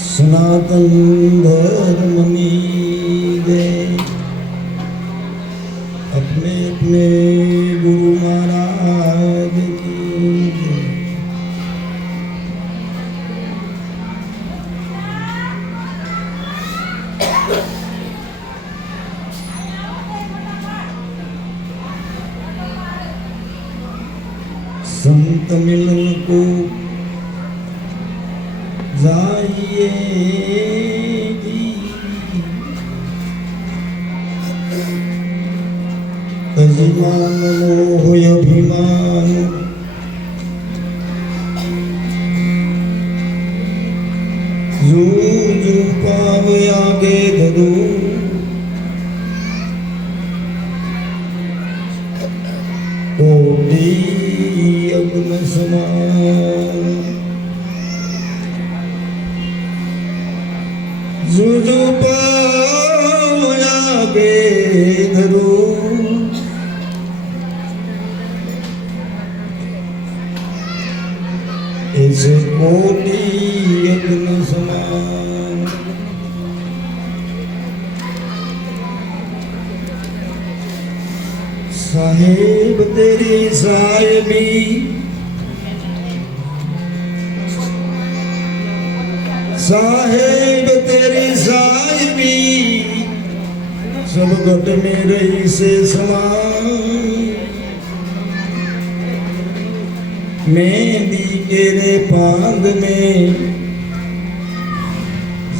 सनातन धर्मनी दे अपने अपने गुरु महाराज की जय। संत मिलन को जाइए जी, अभिमान मोह अभिमान जो जो पाव आगे धरू कोटि अग्न समान जुजु पाया बेधरू ऐसे कोटि अग्न समान। साहेब तेरी साहेबी साहेब तेरी साहिबी सब गट में रही से समान। मेहंदी के रे पांद में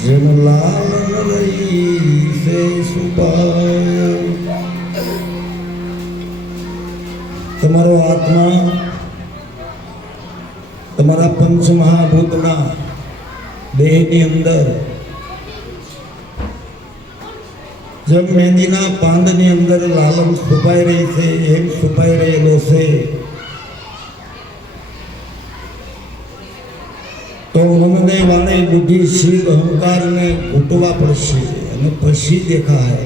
जन लालन रही से सुपाय। તમારો આત્મા તમારા પંચમહાભૂતના દેહની અંદર जब मेहंदीना पांदनी अंदर लालम छुपाई रही थे एम छुपाई रहेलो से तो मनने वाले बुद्धि शिव अहंकार ने घूटवा पड़શે અને પછી દેખાય।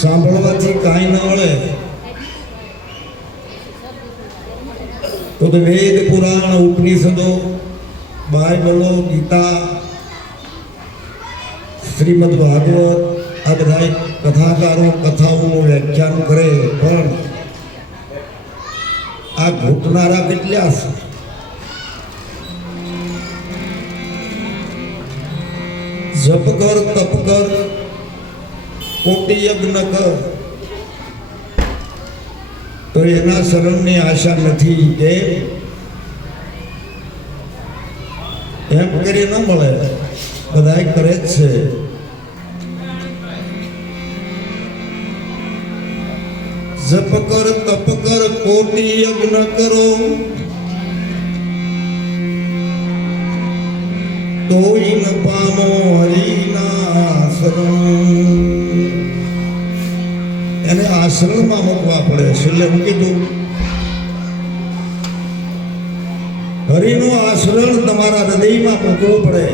સાંભળવાથી કાંઈ ન વળે તો વેદ પુરાણ ઉપનિષદો બાઇબલો ગીતા શ્રીમદ ભાગવત આ બધા કથાકારો કથાઓનું વ્યાખ્યાન કરે પણ આ ઘૂંટનારા કેટલા છે? જપ કર તપ કર કોટી યજ્ઞ કર તો એના શરણની આશા નથી કે એમ કરી ન મળે, બધાય કરે જ છે। જપ કર તપ કર કોટી યજ્ઞ કરો તોય ન પામો હરિના શરણ। એને આશ્રમમાં મૂકવા પડે છે। એટલે હું કીધું હરિનો આશ્રમ તમારા હૃદયમાં મૂકવો પડે।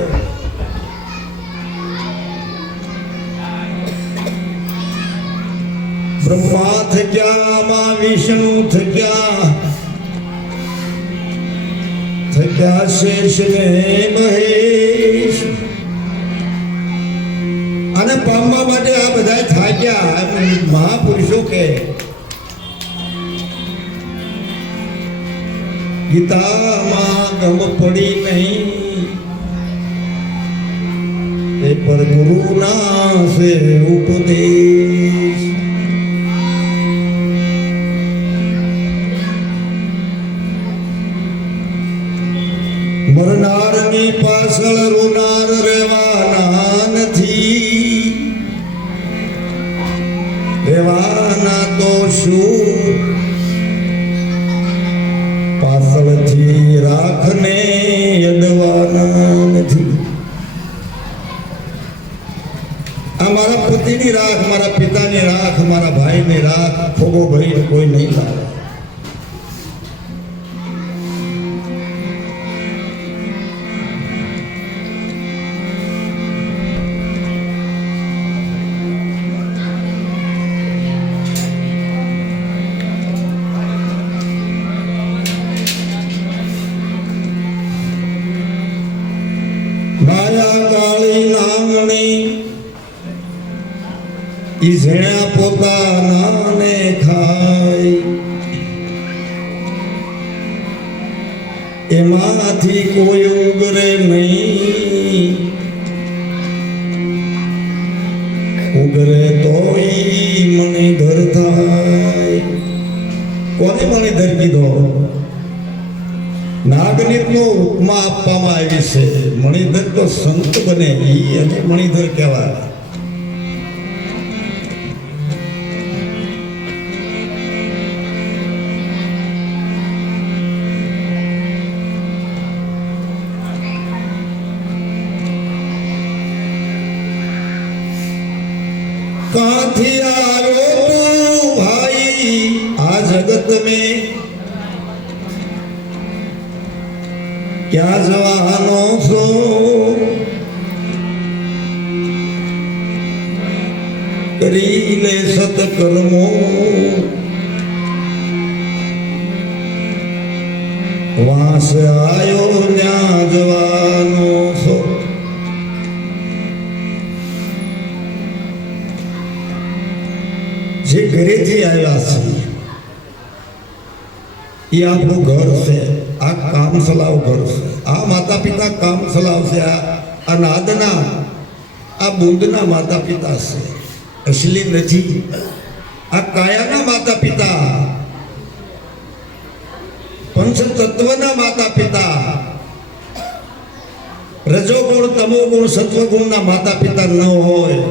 બ્રહ્મા થક્યા માં વિષ્ણુ થક્યા થક્યા શેષ ને મહેશ અને પામવા માટે આ બધા થાક્યા મહાપુરુષો કે ગીતામાં ગમ પડી નહીં એ પર ગુરુના સે ઉપદેશ। મરનારની પાછળ રોનાર રહેવાના નથી, રહેવાના તો શું પાછળથી રાખને અડવાના નથી। આ મારા પતિની રાખ, મારા પિતાની રાખ, મારા ભાઈની રાખ ફોગો ભરીને કોઈ નહીં લાવે। ઈ ઝેણા પોતાના ને ખાય એમાંથી કોઈ ઉગરે નહીં ઉગરે તોય મણિધર થાય કોને મણિધર કીધો નાગનીતનો ઉપમા આપવામાં આવી છે મણિધર તો સંત બને ઈ અને મણિધર કહેવાય काथी आयो तू भाई आ जगत में क्या जवानो सो करी ले सत्कर्मो वहां से आयो न्या जवानो सो જે ઘરેથી આવ્યા છે એ આપણું ઘર છે આ કામ સલાવ ઘર છે આ માતા પિતા કામ સલાવ છે આ નાદના આ બુંદના માતા પિતા છે અસલી નથી આ કાયાના માતા પિતા પંચતત્વના માતા પિતા રજોગુણ તમોગુણ સત્વગુણના માતા પિતા ન હોય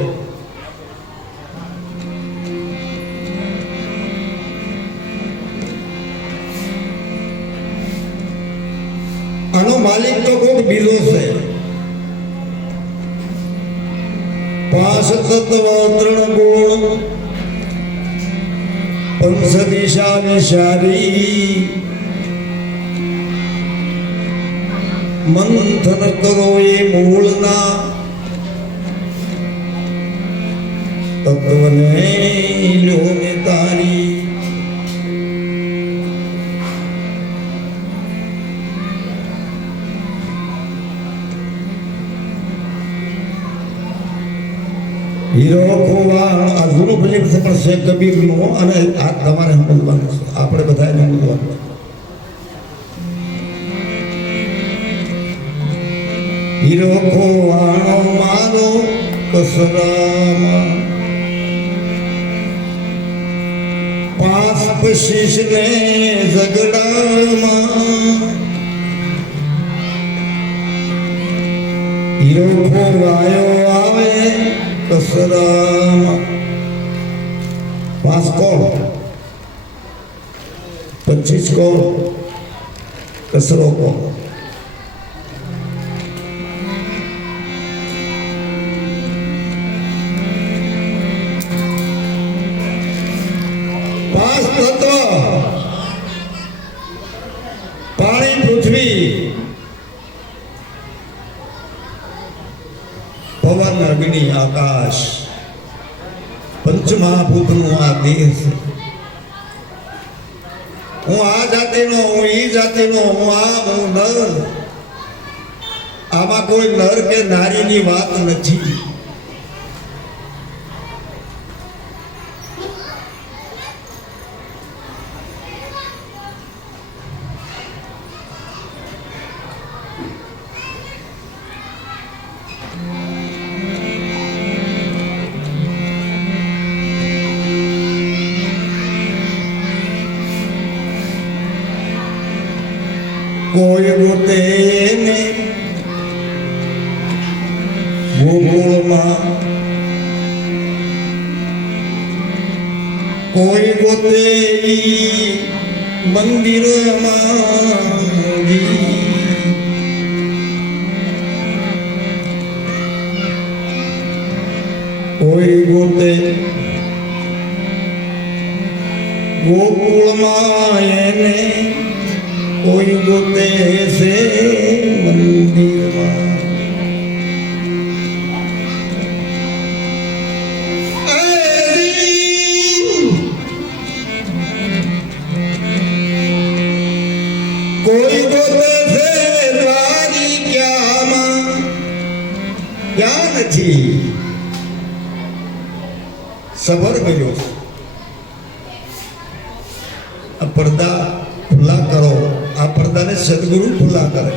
આનો માલિક તો કોક બીજો છે પાંચ તત્વ ત્રણ ગુણ પંચ દિશા વિશારી મંથન કરો એ મૂળના તત્વને લોને તારી હીરો ખોવાણ આ જૂનું ભજન છે પણ શેખ કબીરનું અને આ તમારે સમજવાનું છે આપણે બધાને સમજવાનું હીરો ખોવાણો મારો કસરામાં પાંચ પશીશ ને ઝઘડામાં હીરો ખોવાયો આવે કસરામાં પાંચ કોણ 25 કોણ કસરો કોણ પાંચ તત્વ પાણી પૃથ્વી પવન અગ્નિ આકાશ પંચમહાભૂતનું આ દેહ છે હું આ જાતિનો હું ઈ જાતિનો હું આ હું નર આમાં કોઈ નર કે નારીની વાત નથી કોઈ ગોતે ને ગોકુળમાં કોઈ ગોતે મંદિરમાં કોઈ ગોતે ગોકુળમાં એને કોઈ ગોતે છે મંદિરમાં કોઈ ગોતે છે દ્વારી ક્યાં નથી સબર કર્યો છે. આ પડદા ખુલ્લા કરો, આ પડદાને સદગુરુ ખુલ્લા કરે.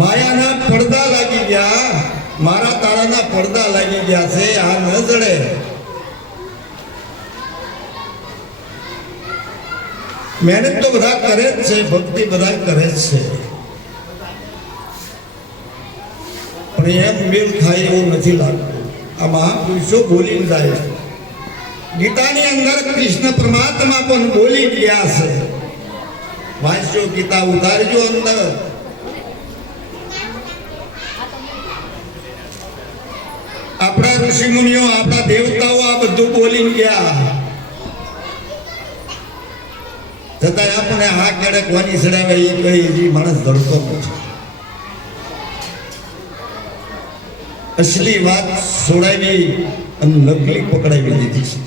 માયાના પડદા લાગી ગયા, મારા તારાના પડદા લાગી ગયા છે. આ ન જડે. મહેનત તો બધા કરે જ છે, ભક્તિ બધા કરે જ છે, પણ એમ મેળ ખાય એવું નથી લાગતું. આ મહાપુરુષો બોલીને જાય છે. ગીતાની અંદર કૃષ્ણ પરમાત્મા પણ બોલી ગયા છે. વાંચજો ગીતા, ઉતારજો અંદર. આપણા ઋષિ મુનિઓ, આપણા દેવતાઓ આ બધું બોલીને ગયા, છતાં આપણે આ કેડે કોની ચડાવે એ કઈ હજી માણસ ધડતો નથી. અસલી વાત છોડાવી અને નકલી પકડાવી દીધી છે.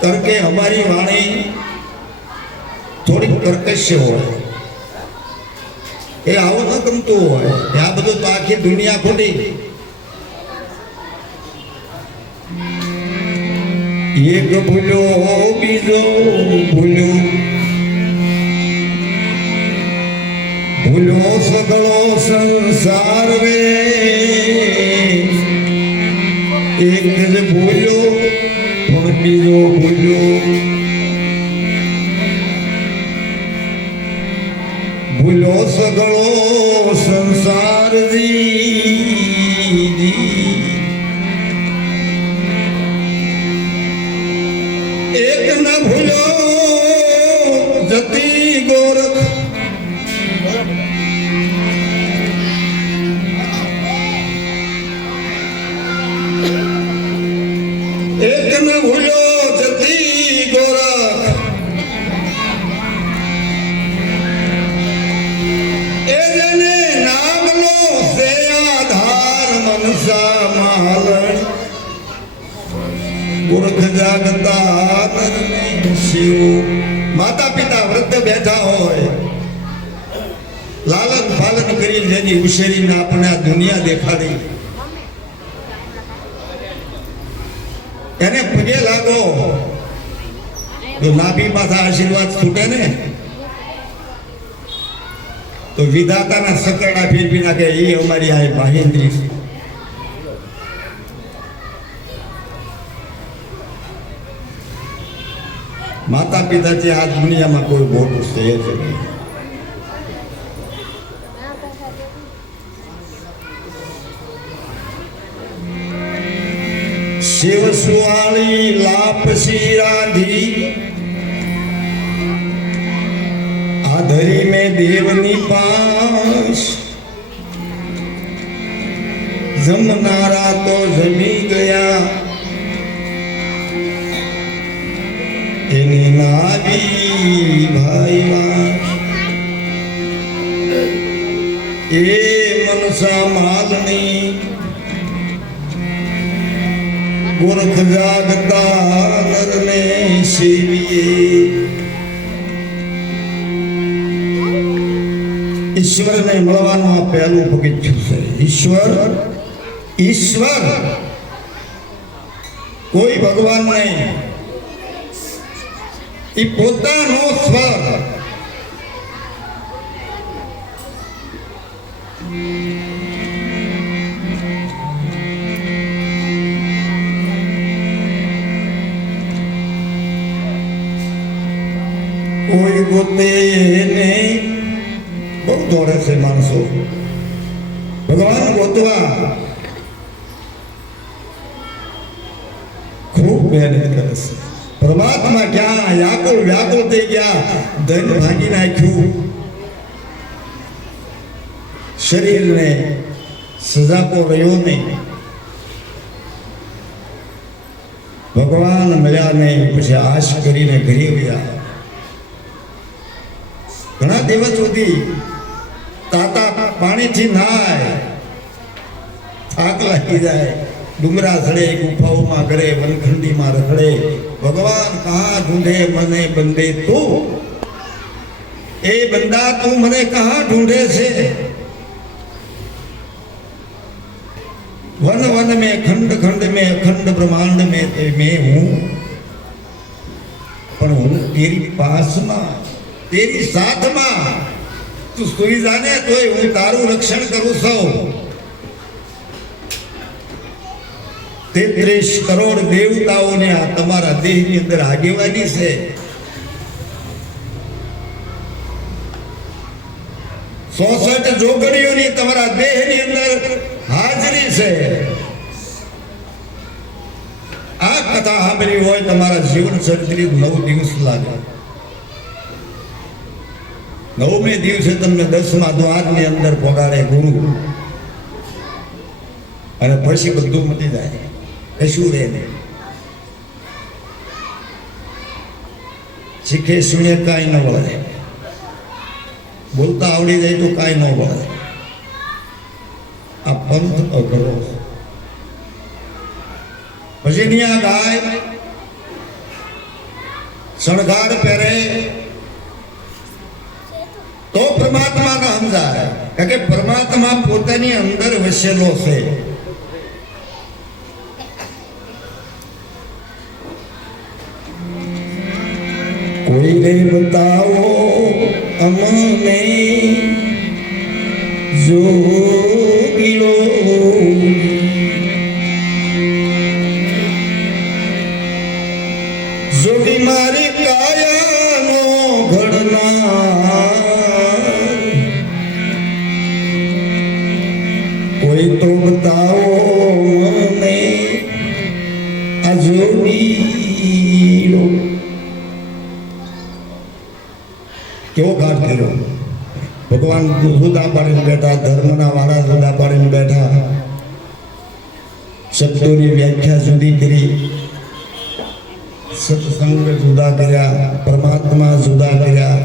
કારણ કે અમારી વાણી થોડીક કર્કશ્ય હોય, એ આવું ન ગમતું હોય. આ બધું તો આખી દુનિયા ખોટી. એક ભૂલ્યો બીજો ભૂલ્યો, ભૂલ્યો સગળો સંસાર રે. એક જ ભૂલ્યો પણ બીજો ભૂલ્યો, ભૂલ્યો સગળો સંસાર રી. એક ન ભૂલ્યો જતી ગોરખ, એક ન ભૂલ્યો જતી ગોરખ. એ જને નાગલો સે આધાર મનસા માલણ. ગોરખ જાગતા શિવ. માતા પિતા વૃદ્ધ બેઠા હોય, લાલન પાલન કરી જેની ઉછેરીને આપણે આ દુનિયા દેખાડી, એને પગે લાગો. જો નાભી માથા આશીર્વાદ છૂટે ને તો વિધાતાના સકરડા ફેરવી નાખે. એ અમારી આ ભાઈન્દ્રી છે. માતા પિતાથી આ દુનિયામાં કોઈ મોટું છે જ નહીં. શિવ સુવાળી લાપસી રાધી, આધરી મેં દેવની પાસ. જમનારા તો જમી ગયા, એની નાવી ભાઈ વાસ. એ મનસા માલની ગોરખ જાગતા નરને સેવીએ. ઈશ્વરને મળવાનું આ પહેલું પગથિયું છે. ઈશ્વર કોઈ ભગવાન નહીં, એ પોતાનો સ્વર. કોઈ ગોતે નહીં. બહુ દોડે છે માણસો ભગવાન ગોતવા, ખૂબ મહેનત કરે છે. પરમાત્મા ક્યાં વ્યાકુળ વ્યાકુળ થઈ ગયા, ધન ભાંગી નાખ્યું, શરીરને સજાકો રહ્યો નહીં. ભગવાન મળ્યા નહીં, પછી આશ કરીને ઘરે ગયા. ઘણા દિવસ સુધી તાતા પાણીથી નાય, થાક લાગી જાય. ડુંગરા ચડે, ગુફાઓમાં કરે, વનખંડીમાં રખડે. ભગવાન કહા ઢૂંઢે મને બંદે તું. એ બંદા તું મને કહા ઢૂંઢે છે. वन वन में खंड खंड में अखंड ब्रह्मांड में ते मैं हूं, पर हूं तेरी पास में, तेरी साथ में। तू सुई जाने तो हूँ तारू रक्षण करूं सौ। 33 करोड़ देवताओं ने आ तमारा देह ની અંદર આગેવાની છે। 66 જોગણીઓની તમારા દેહની અંદર હાજરી છે। આ કથા સાંભળી હોય તમારા જીવન ચરિત્રિત 9 દિવસ લાગે। 9મે દિવસે તમને 10મા દ્વારની અંદર પગાડે ગુરુ, અને પછી બધું મટી જાય, કશું રહે નહીં। શીખે સુણે કાંઈ ન વળે, બોલતા આવડી જાય તો કાંઈ ન વળે। આ પંથ અઘરો। પછી ન્યા ગાય શણગાર પહેરે તો પરમાત્મા ને સમજાય, કારણ કે પરમાત્મા પોતાની અંદર વસેલો છે। કોઈ ને બતાવો અમને જોગીલો, જોગી મારી કાયાનો ઘડનાર, કોઈ તો બતાવો મને આ જોગીલો। કેવો ઘાટ કર્યો! ભગવાન જુદા પાડીને બેઠા, ધર્મના વાળા જુદા પાડીને બેઠા, શબ્દોની વ્યાખ્યા જુદી કરી, સત્સંગ જુદા કર્યા, પરમાત્મા જુદા કર્યા।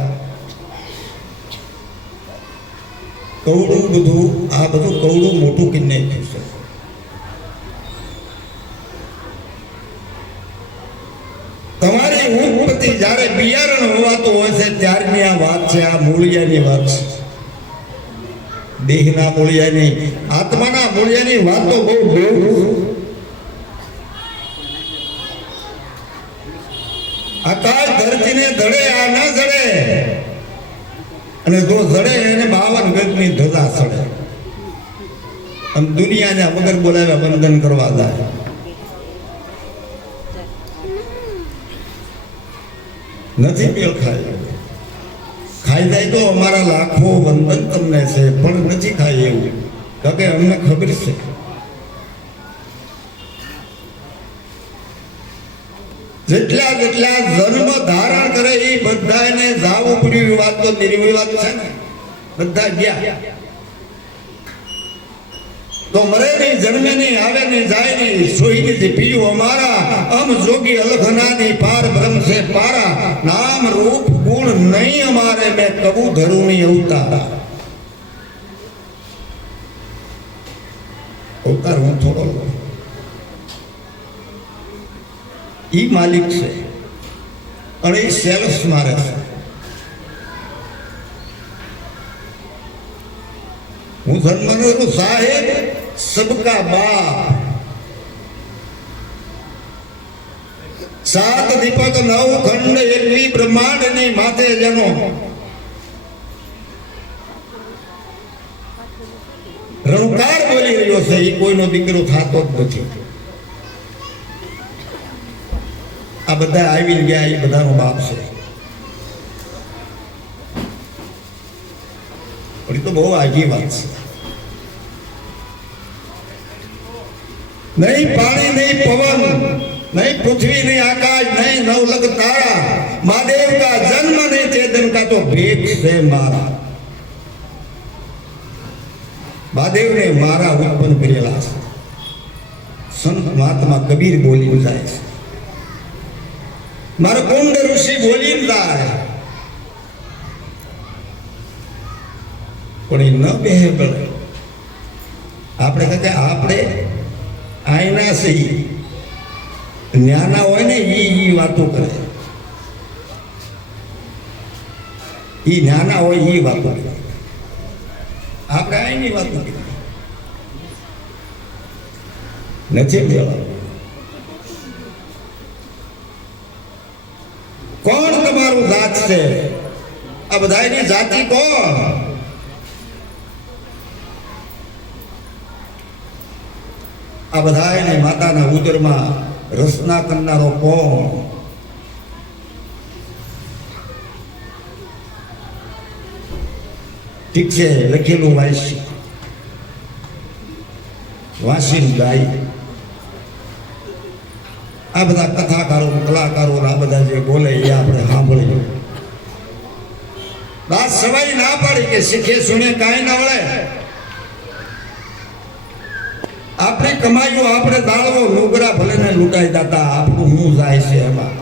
કવડું બધું, આ બધું કવડું મોટું કરી નાખ્યું છે। તમારી ઉત્પત્તિ જ્યારે બિયારણ હોવાતું હોય છે ત્યારની આ વાત છે। આ મૂળિયાની વાત છે, દેહના મૂળિયાની, આત્માના મૂળિયાની વાત તો બહુ દૂર। આકાશ ધરતીને ધડે આ ન જડે, અને જો જડે એને 52 ગજની ધજા ચડે। આમ દુનિયાને વગર બોલાવ્યા વંદન કરવા જાય। નથી મેળ ખાય, ખાઈ જાય તો અમારા લાખો વંદન તમને છે, પણ નથી ખાય એવું, કારણ કે અમને ખબર છે। જેટલા જેટલા જન્મ ધારણ કરે એ બધાને જાવું પડ્યું, એ વાત તો નિર્વિવાદ વાત છે ને। બધા ગયા તો મરે નહીં, જન્મે નહીં, આવે નહીં, જાય નહીં। સોઈ નથી પીયું અમારા, અમ જોગી અલખનાની પાર બ્રહ્મ છે પારા। નામ રૂપ ગુણ નહીં અમારે, મેં કબૂ ધરું નહીં અવતારા। અવતાર હું થોડો, ઈ માલિક છે, અને એ સેલ્સ મારે છે। હું ધર્મનો સાહેબ, सबका बाप। 7 દીપક 9 ખંડ 21 બ્રહ્માંડ ની માથે જેનો રણકાર બોલી રહ્યો છે, એ કોઈનો દીકરો થતો જ નથી। આ બધા આવી ગયા, એ બધાનો બાપ છે। પણ એ તો બહુ આગી વાત છે। नहीं पानी नहीं पवन, नहीं पृथ्वी नहीं आकाश, नहीं नवलग तारा, महादेव का जन्म नहीं चेतन का तो भेद से मारा। महादेव ने मारा उत्पन्न करेला। संत महात्मा कबीर बोली जाए, मारकुंड ऋषि बोली जाए, પણ એ ન બેહે ગળે। આપણે કહે આપણે આયના છે, જ્ઞાના હોય ને એ વાતો કરે, એ જ્ઞાના હોય એ વાતો કરે, આપણે આયની વાતો કરી। નથી મેળવવું. કોણ તમારું જાત છે? આ બધાની જાતિ કોણ? આ બધાને માતાના ઉદરમાં રચના કરનારો કોણ? ઠીક છે, લખેલું વાંચીને ગાય. આ બધા કથાકારો કલાકારો આ બધા જે બોલે એ આપણે સાંભળીએ. વાત સવાઈ ના પાડી કે શીખે સુને કાંઈ ના વળે. આપણી કમાઈઓ આપણે દાળવો લુગડા ભલે ને લૂંટાઈ દાતા, આપણું હું જાય છે એમાં.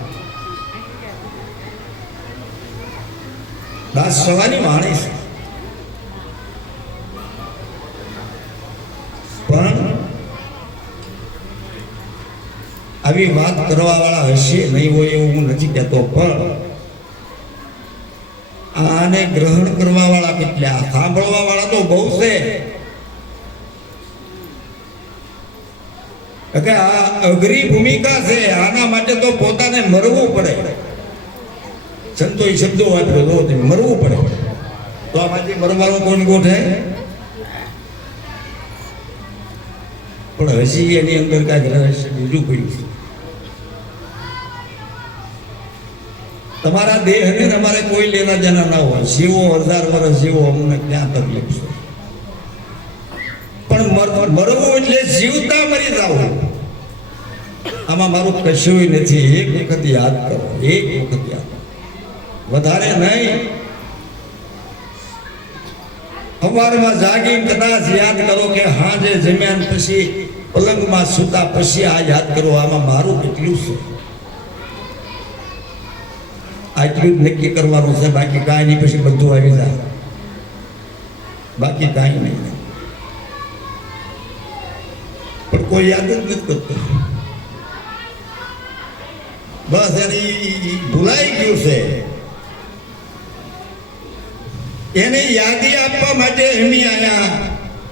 વાત સવાની વાણી છે, પણ આવી વાત કરવા વાળા હશે નહીં હોય એવું હું નથી કહેતો, પણ આને ગ્રહણ કરવા વાળા કેટલા, સાંભળવા વાળા તો બહુ છે. કે આ અઘરી ભૂમિકા છે, આના માટે તો પોતાને મરવું પડે. સંતો શબ્દો વાપર્યો તો મરવું પડે. તો આમાંથી મરવાનું કોણ ગોઠે? પણ હજી એની અંદર કાંઈક રહસ્ય બીજું પડ્યું છે. તમારા દેહને તમારે કોઈ લેના દેના ના હોય. જીવો 1000 વર્ષ જીવો, અમને ક્યાં તકલીફ છે? પણ મરવું એટલે જીવતા મરી જાવ. આમાં મારું કશું નથી. એક વખત યાદ કરો, એક વખત યાદ, વધારે નહીં. સવારમાં જાગી કદાચ યાદ કરો કે હા જે જમ્યા પછી પલંગમાં સૂતા પછી આ યાદ કરો, આમાં મારું કેટલું છે. આટલું જ નક્કી કરવાનું છે, બાકી કાંઈ નહીં. પછી બધું આવી જાય, બાકી કાંઈ નહીં. પણ કોઈ યાદ જ નથી કરતું. બસ એની ભૂલાઈ ગયું છે. એને યાદી આપવા માટે એમની આયા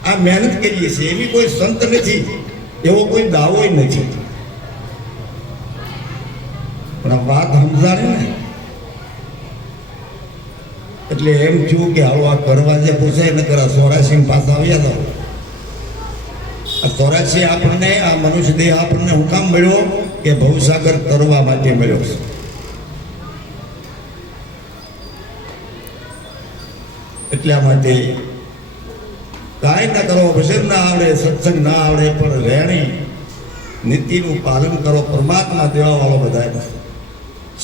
આ મહેનત કરીએ છીએ. એવી કોઈ સંત નથી, એવો કોઈ દાવો નથી. પણ આ વાત સમજાણે ને એટલે એમ થયું કે હાલો આ કરવા જે પૂછાય ન કરા. 84 પાછા આવ્યા હતા. આ 84 આપણને, આ મનુષ્ય દેહ આપણને હું કામ મળ્યો કે ભવસાગર કરવા માટે મળ્યો છે. એટલા માટે કાંઈ ના કરો, ભજન ના આવડે, સત્સંગ ના આવડે, પણ રહેણી નીતિનું પાલન કરો. પરમાત્મા દેવા વાળો બધા.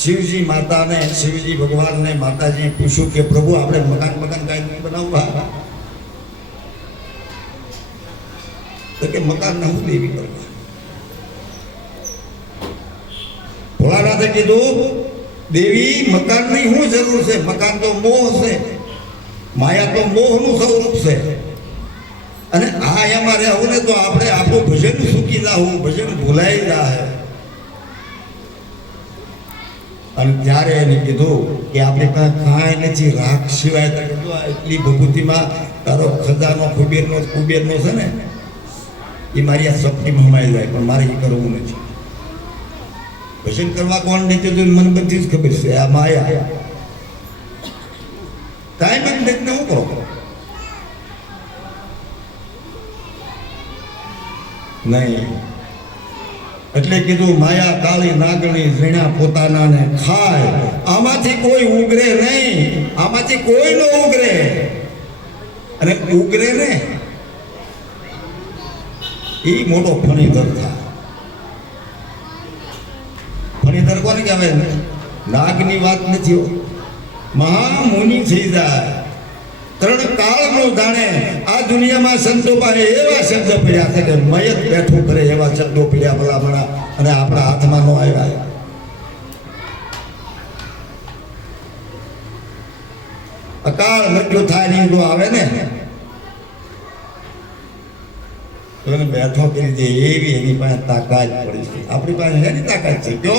શિવજી માતાને, શિવજી ભગવાનને માતાજી પૂછ્યું કે પ્રભુ આપણે મકાન કાંઈ બનાવવા? તો કે મકાન ના હું દેવી કરવા. ભોળાનાથે કીધું દેવી મકાનની શું જરૂર છે? મકાન તો મોહ છે, માયા તો મોહનું સ્વરૂપ છે. અને આ એમાં રહેવું ને તો આપણે આપણું ભજન સૂકી જાવું, ભજન ભૂલાઈ જાય. અને ત્યારે એને કીધું કે આપણે પાસે કાંઈ નથી, રાખ સિવાય. એટલી ભભૂતિમાં તારો ખજાનો કુબેરનો છે ને, એ મારી આ શક્તિમાં હમાઈ જાય, પણ મારે એ કરવું નથી. ભજન કરવા કોણ નથી તો મને બધી જ ખબર છે. આ માયા કાંઈ મને નથી ને હું કરો નહીં. એટલે કીધું માયા કાળી નાગણી ઝીણા પોતાના ને ખાય. આમાંથી કોઈ ઉગરે નહીં, આમાંથી કોઈ ન ઉગરે. અને ઉગરે ને એ મોટો ફણીધર થાય. ફણીધર કોને કહેવાય? નાગની વાત નથી, મહામુનિ થઈ જાય. 3 કાળનો જાણે. આ દુનિયામાં સંતો પાસે એવા શબ્દ પડ્યા છે કે મયત બેઠું કરે એવા શબ્દો પડ્યા ભલામણા, અને આપણા હાથમાં નો આવ્યા. અકાળ મૃત્યુ થાય નહીં જો આવે ને તો એને બેઠો કરી દે, એવી એની પાસે તાકાત પડી છે. આપણી પાસે એની તાકાત છે. જો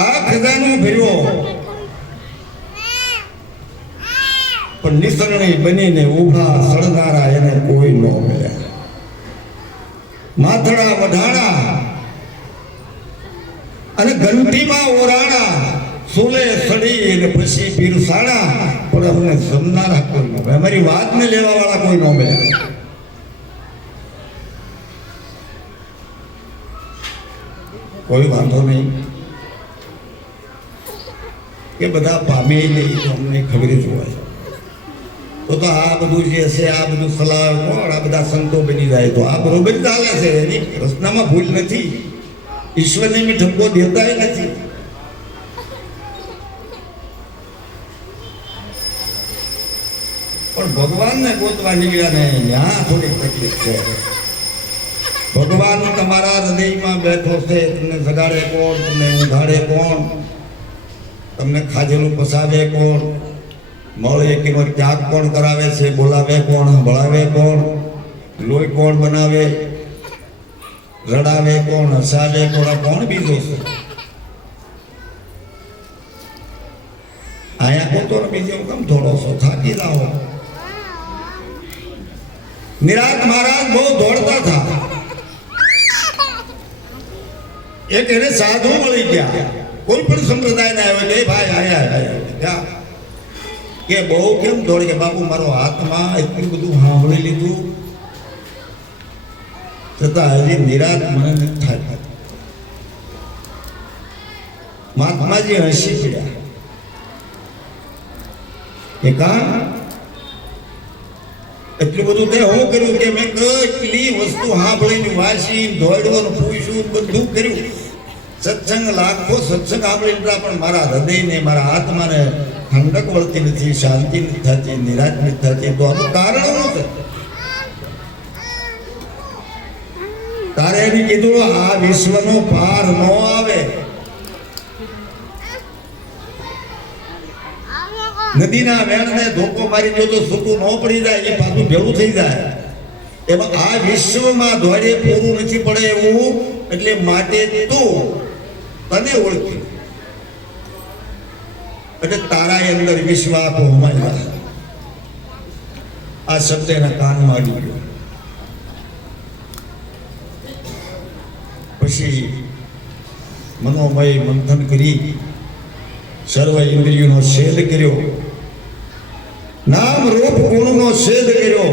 આ ખજાનો ભર્યો પણ નિસરણી બનીને ઉભા સળનારા એને કોઈ ન માથડા વઢાણા અને ઘંટીમાં ઓરાણા, સોલે સડી અને પછી પીરસાણા, પણ અમને જમનારા કોઈ ન મળે, અમારી વાતને લેવા વાળા કોઈ ન મળ્યા. કોઈ વાંધો નહીં કે બધા પામે નહીં, તો અમને ખબર જ હોય. તો આ બધું જે છે, આ બધું સલાહ કોણ, આ બધા સંતો બની જાય તો આ બરોબર ચાલે છે. એની રચનામાં ભૂલ નથી, ઈશ્વરને બી ઠપકો દેતા નથી. પણ ભગવાનને ગોતવા નીકળ્યા ને ત્યાં થોડીક તકલીફ છે. ભગવાન તમારા હૃદયમાં બેઠો છે. તમને જગાડે કોણ, તમને ઊંઘાડે કોણ, તમને ખાધેલું પસાવે કોણ, મળે કે ત્યાગ કોણ કરાવે છે, બોલાવે કોણ, ભળાવે કોણ, લોહી કોણ બનાવે, રડાવે કોણ, હસાવે કોણ, કોણ બીજો છે. આયા કોતો ને બીજો કેમ થોડો છો, થાકી જાઓ. નિરાત મહારાજ બહુ દોડતા હતા. એક એને સાધુ મળી ગયા, કોઈ પણ સંપ્રદાય ના આવ્યો કે ભાઈ આયા કે બહુ કેમ દોડી કે બાપુ મારો હાથમાં એટલું બધું સાંભળી લીધું છતાં હજી નિરાત મને નથી થાય. મહાત્માજી હસી પડ્યા કે કા એટલું બધું તે હું કર્યું કે મેં કેટલી વસ્તુ સાંભળીને વાંચી, દોડવાનું પૂછ્યું, બધું કર્યું. સત્સંગ લાખો સત્સંગ સાંભળી લીધા, પણ મારા હૃદયને, મારા આત્માને ઠંડક વળતી નથી, શાંતિ નથી થતી, નિરાશ નથી થતી. તો આનું કારણ શું છે? તારે એને કીધું આ વિશ્વનો પાર ન આવે. નદીના વેણને ધોકો મારી દો તો સૂકું ન પડી જાય, એ પાછું ભેળું થઈ જાય. એમાં આ વિશ્વમાં દોડે પૂરું નથી પડે એવું, એટલે માટે તું તને ઓળખી, એટલે તારા અંદર વિશ્વાસ હોમાઈ જાય. આ શબ્દ એના કાનમાં આવી ગયો. પછી મનોમય મંથન કરી સર્વ ઇન્દ્રિયોનો છેદ કર્યો, નામ રૂપ ગુણનો છેદ કર્યો,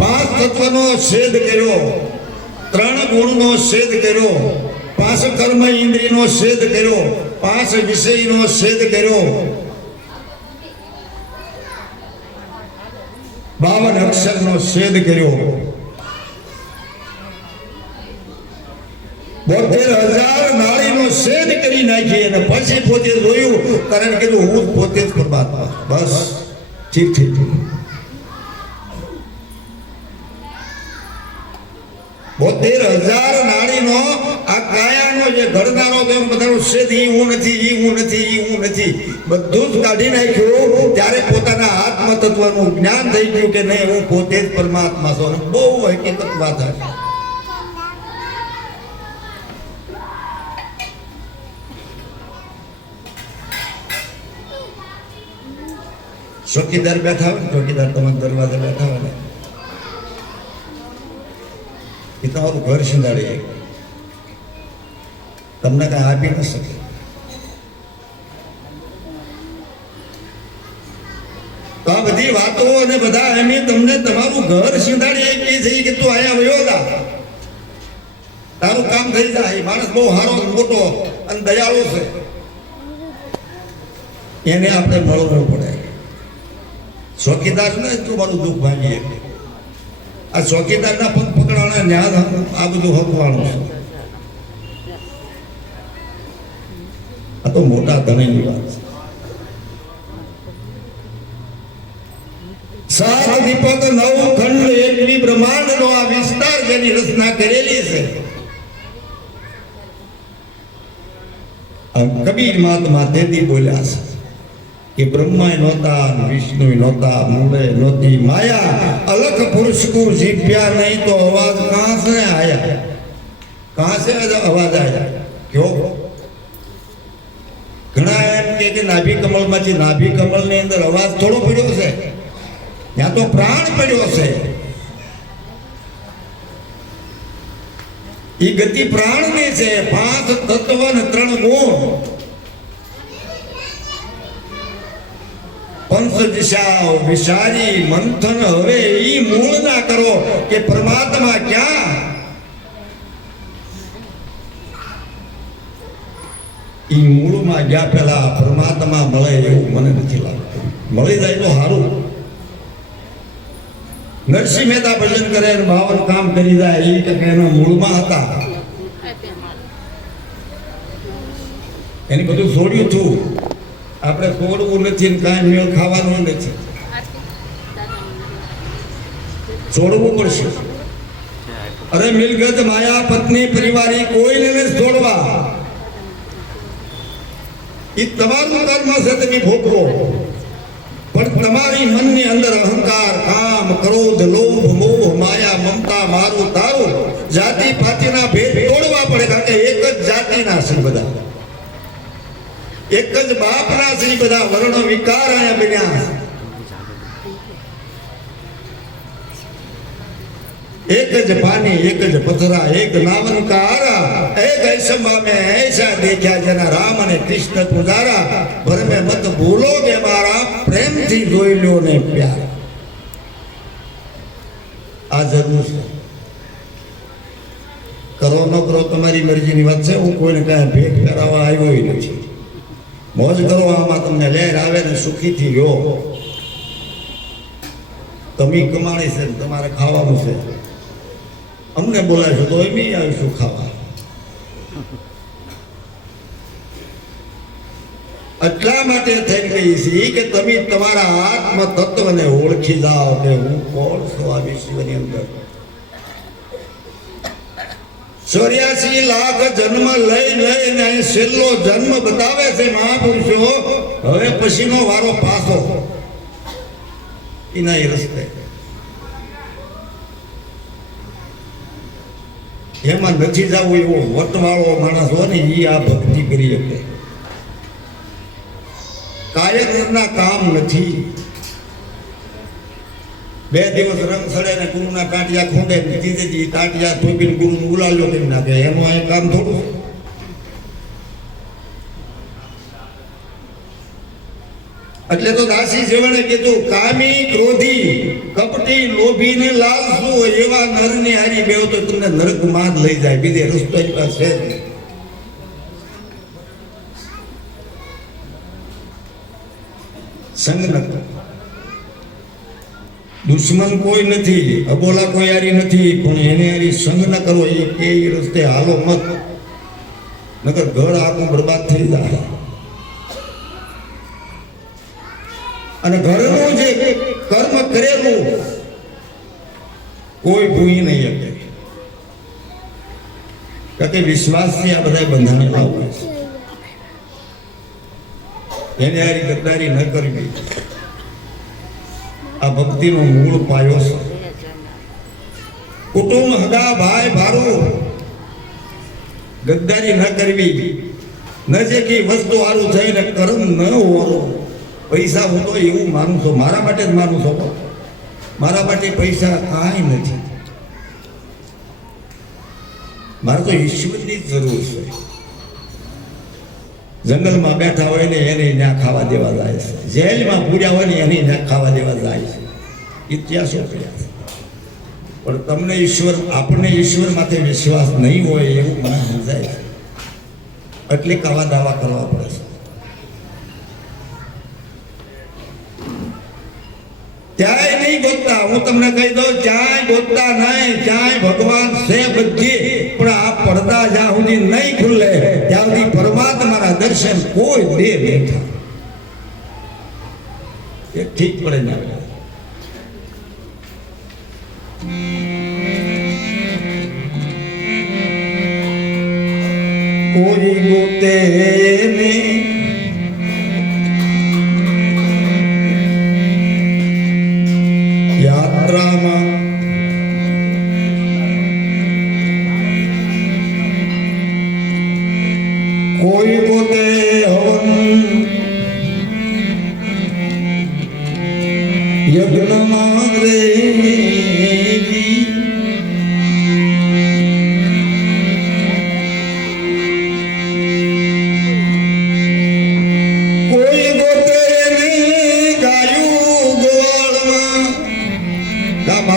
પાંચ તત્વનો છેદ કર્યો, ત્રણ ગુણનો છેદ કર્યો, પાંચ કર્મ ઇન્દ્રિયનો છેદ કર્યો, પાંચ વિષયનો છેદ કર્યો, 52 અક્ષરનો છેદ કર્યો, 72,000 નાળીનો છેદ કરી નાખી. અને પછી પોતે જોયું, કારણ કે હું પોતે જ પરમાત્મા. બસ ઠીક ઠીક. 72,000 નાળીનો આ કાયાનો જે ઘડનારો તેમ બધાનો છેદ, ઈ હું નથી, ઈ હું નથી, ઈ હું નથી, બધું જ કાઢી નાખ્યું. ત્યારે પોતાના આત્મ તત્વનું જ્ઞાન થઈ ગયું કે નહીં, હું પોતે જ પરમાત્મા છું. બહુ હકીકત વાત હતી. ચોકીદાર બેઠા હોય ને, ચોકીદાર તમારા દરવાજે બેઠા હોય ને, એ તમારું ઘર સિંધાડી તમને કઈ આપી ન શકે. તો આ બધી વાતો અને બધા એમ તમને તમારું ઘર સિંધાડી આપી છે કે તું આયા વયો જા, તારું કામ થઈ જાય. માણસ બહુ સારો મોટો અને દયાળુ છે, એને આપણે મળવું પડે. ચોકીદાર ને એટલું બધું દુઃખ ભાંગીએ. આ ચોકીદારના પગ પકડાણા ન્યાદ આ બધું હકવાનું છે. આ તો મોટા ધણીની વાત છે. 7 દીપક 9 ખંડ 21 બ્રહ્માંડનો આ વિસ્તાર જેની રચના કરેલી છે. કબીર મહાત્મા તેથી બોલ્યા છે કે બ્રહ્મા નહોતા, વિષ્ણુ નહોતા, મૂળે નહોતી માયા, અલખ પુરુષ કો જીવ્યા નહીં તો અવાજ કહાં સે આયા, કહાં સે અવાજ આયા. ક્યો ઘણા એમ કે નાભી કમળમાંથી, નાભી કમળની અંદર અવાજ થોડો પડ્યો છે, ત્યાં તો પ્રાણ પડ્યો છે. એ ગતિ પ્રાણની છે. 5 તત્વ ને 3 ગુણ. પંચ દિશાઓ વિચારી મંથન હવે ઈ મૂળ ના કરો કે પરમાત્મા ક્યાં. ઈ મૂળમાં ગયા પેલા પરમાત્મા મળે એવું મને નથી લાગતું. મળી જાય તો સારું. નરસિંહ મહેતા ભજન કરે 52 કામ કરી જાય એ કે એના મૂળમાં હતા. એની બધું છોડ્યું હતું. આપણે છોડવું નથી ને કાંઈ મેળ ખાવાનું નથી. છોડવું પડશે. અરે મિલકત માયા પત્ની પરિવારી કોઈને નથી છોડવા. એ તમારું કર્મ છે, તમે ભોગવો. પણ તમારી મનની અંદર અહંકાર, કામ, ક્રોધ, લોભ, મોહ, માયા, મમતા, મારું તારું જાતિ પાતિના ભેદ તોડવા પડે. કારણ કે એક જ જાતિના છે બધા, એક જ બાપના છે બધા. વર્ણ વિકાર અહીંયા બન્યા. एक ज पानी एक ज पथरा एक नावन का आरा एक ऐसा में ऐसा देखा जना राम ने कृष्ण पुजारा भर में मत भूलोगे मारा प्रेम थी जोई लो ने प्यार. आ जरूर है. करो न करो तुम्हारी मर्जी ની વાત છે. હું કોઈને કાંઈ ભેટ પહેરાવા આવ્યો નથી. મોજ કરો. આમાં તમને લહેર આવે ને સુખીથી રહ્યો. તમે કમાણી છે, તમારે ખાવાનું છે. અમને બોલાવશો તો એમ આવીશું ખાવા. એટલા માટે થઈ ગઈ છે કે તમે તમારા આત્મ તત્વને ઓળખી જાઓ કે હું કોણ છું આ વિશ્વની અંદર. 84 લાખ જન્મ લઈને છેલ્લો જન્મ બતાવે છે મહાપુરુષો. હવે પછીનો વારો પાછો એના એ રસ્તે. એમાં નથી જવું એવો વટવાળો માણસ હોય ને એ આ ભક્તિ કરી શકે. કાયકના કામ નથી. 2 દિવસ રંગ સડે ને ગુરુના ટાટિયા ખોંડે ત્રીજે ટાટિયા થોપીને ગુરુને ઉલાળ્યો કરી નાખે. એનું આ કામ થોડું. એટલે તો દાસી સેવણે કીધું કામી ક્રોધી કપટી લોભી ને લાલસુ એવા નરને હારી બેવ તો તમને નરકમાં જ લઈ જાય. બીજે રસ્તો જ છે. સંગ ન કરો. દુશ્મન કોઈ નથી, અબોલા કોઈ હારી નથી, પણ એને હારી સંગ ન કરો. એ રસ્તે હાલો મત, નકર ઘર આખું બરબાદ થઈ જાય. અને ઘરનું જે કર્મ કરેલું કોઈ ભૂઈ નહીં શકે. કારણ કે વિશ્વાસથી આ બધા બંધાણેલા હોય છે. એને હારી ગદ્દારી ન કરવી. આ ભક્તિનો મૂળ પાયો છે. કુટુંબ, હગા, ભાઈ, ભારું ગદ્દારી ન કરવી. ન જે કે વસ્તુ સારું થઈને કર્મ ન હોવો. પૈસા હું તો એવું માનું છું, મારા માટે જ માનું છું. મારા માટે પૈસા કાંઈ નથી. મારે તો ઈશ્વરની જ જરૂર છે. જંગલમાં બેઠા હોય ને એને ત્યાં ખાવા દેવા જાય છે. જેલમાં પૂર્યા હોય ને એને ત્યાં ખાવા દેવા જાય છે. ઇતિહાસો કર્યા છે. પણ તમને ઈશ્વર, આપણને ઈશ્વર માથે વિશ્વાસ નહીં હોય એવું મને સમજાય છે. એટલે કાવા દાવા કરવા પડે છે. ક્યાંય નહીં ગોતતા. હું તમને કહી દઉં, ક્યાંય ગોતતા નહીં. ક્યાંય ભગવાન છે બધી, પણ આ પડદા જ્યાં સુધી નહીં ખુલે ત્યાં સુધી પરમાત્માના દર્શન કોઈ દે બેઠા એ ઠીક પડે ને. કોઈ ગોતે નહીં યાત્રામાં, કોઈ પોતે હવન યજ્ઞમાં રે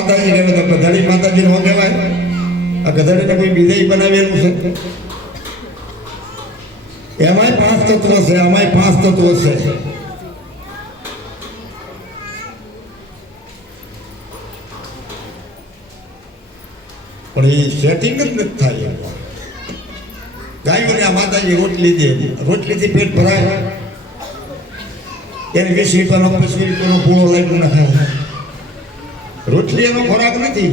માતાજી કહેવાય તો ગધેડી માતાજી નો કહેવાય? આ ગધેડીને કોઈ બીજે બનાવેલું છે? એમાંય 5 તત્વો છે, આમાંય 5 તત્વો છે. પણ એ સેટિંગ જ નથી થાય. ગાયોને આ માતાજી રોટલી દે, રોટલીથી પેટ ભરાય. એને 20 રૂપિયાનો 25 રૂપિયાનો પૂળો લાગ્યો ના ખાય. રોટલી એનો ખોરાક નથી.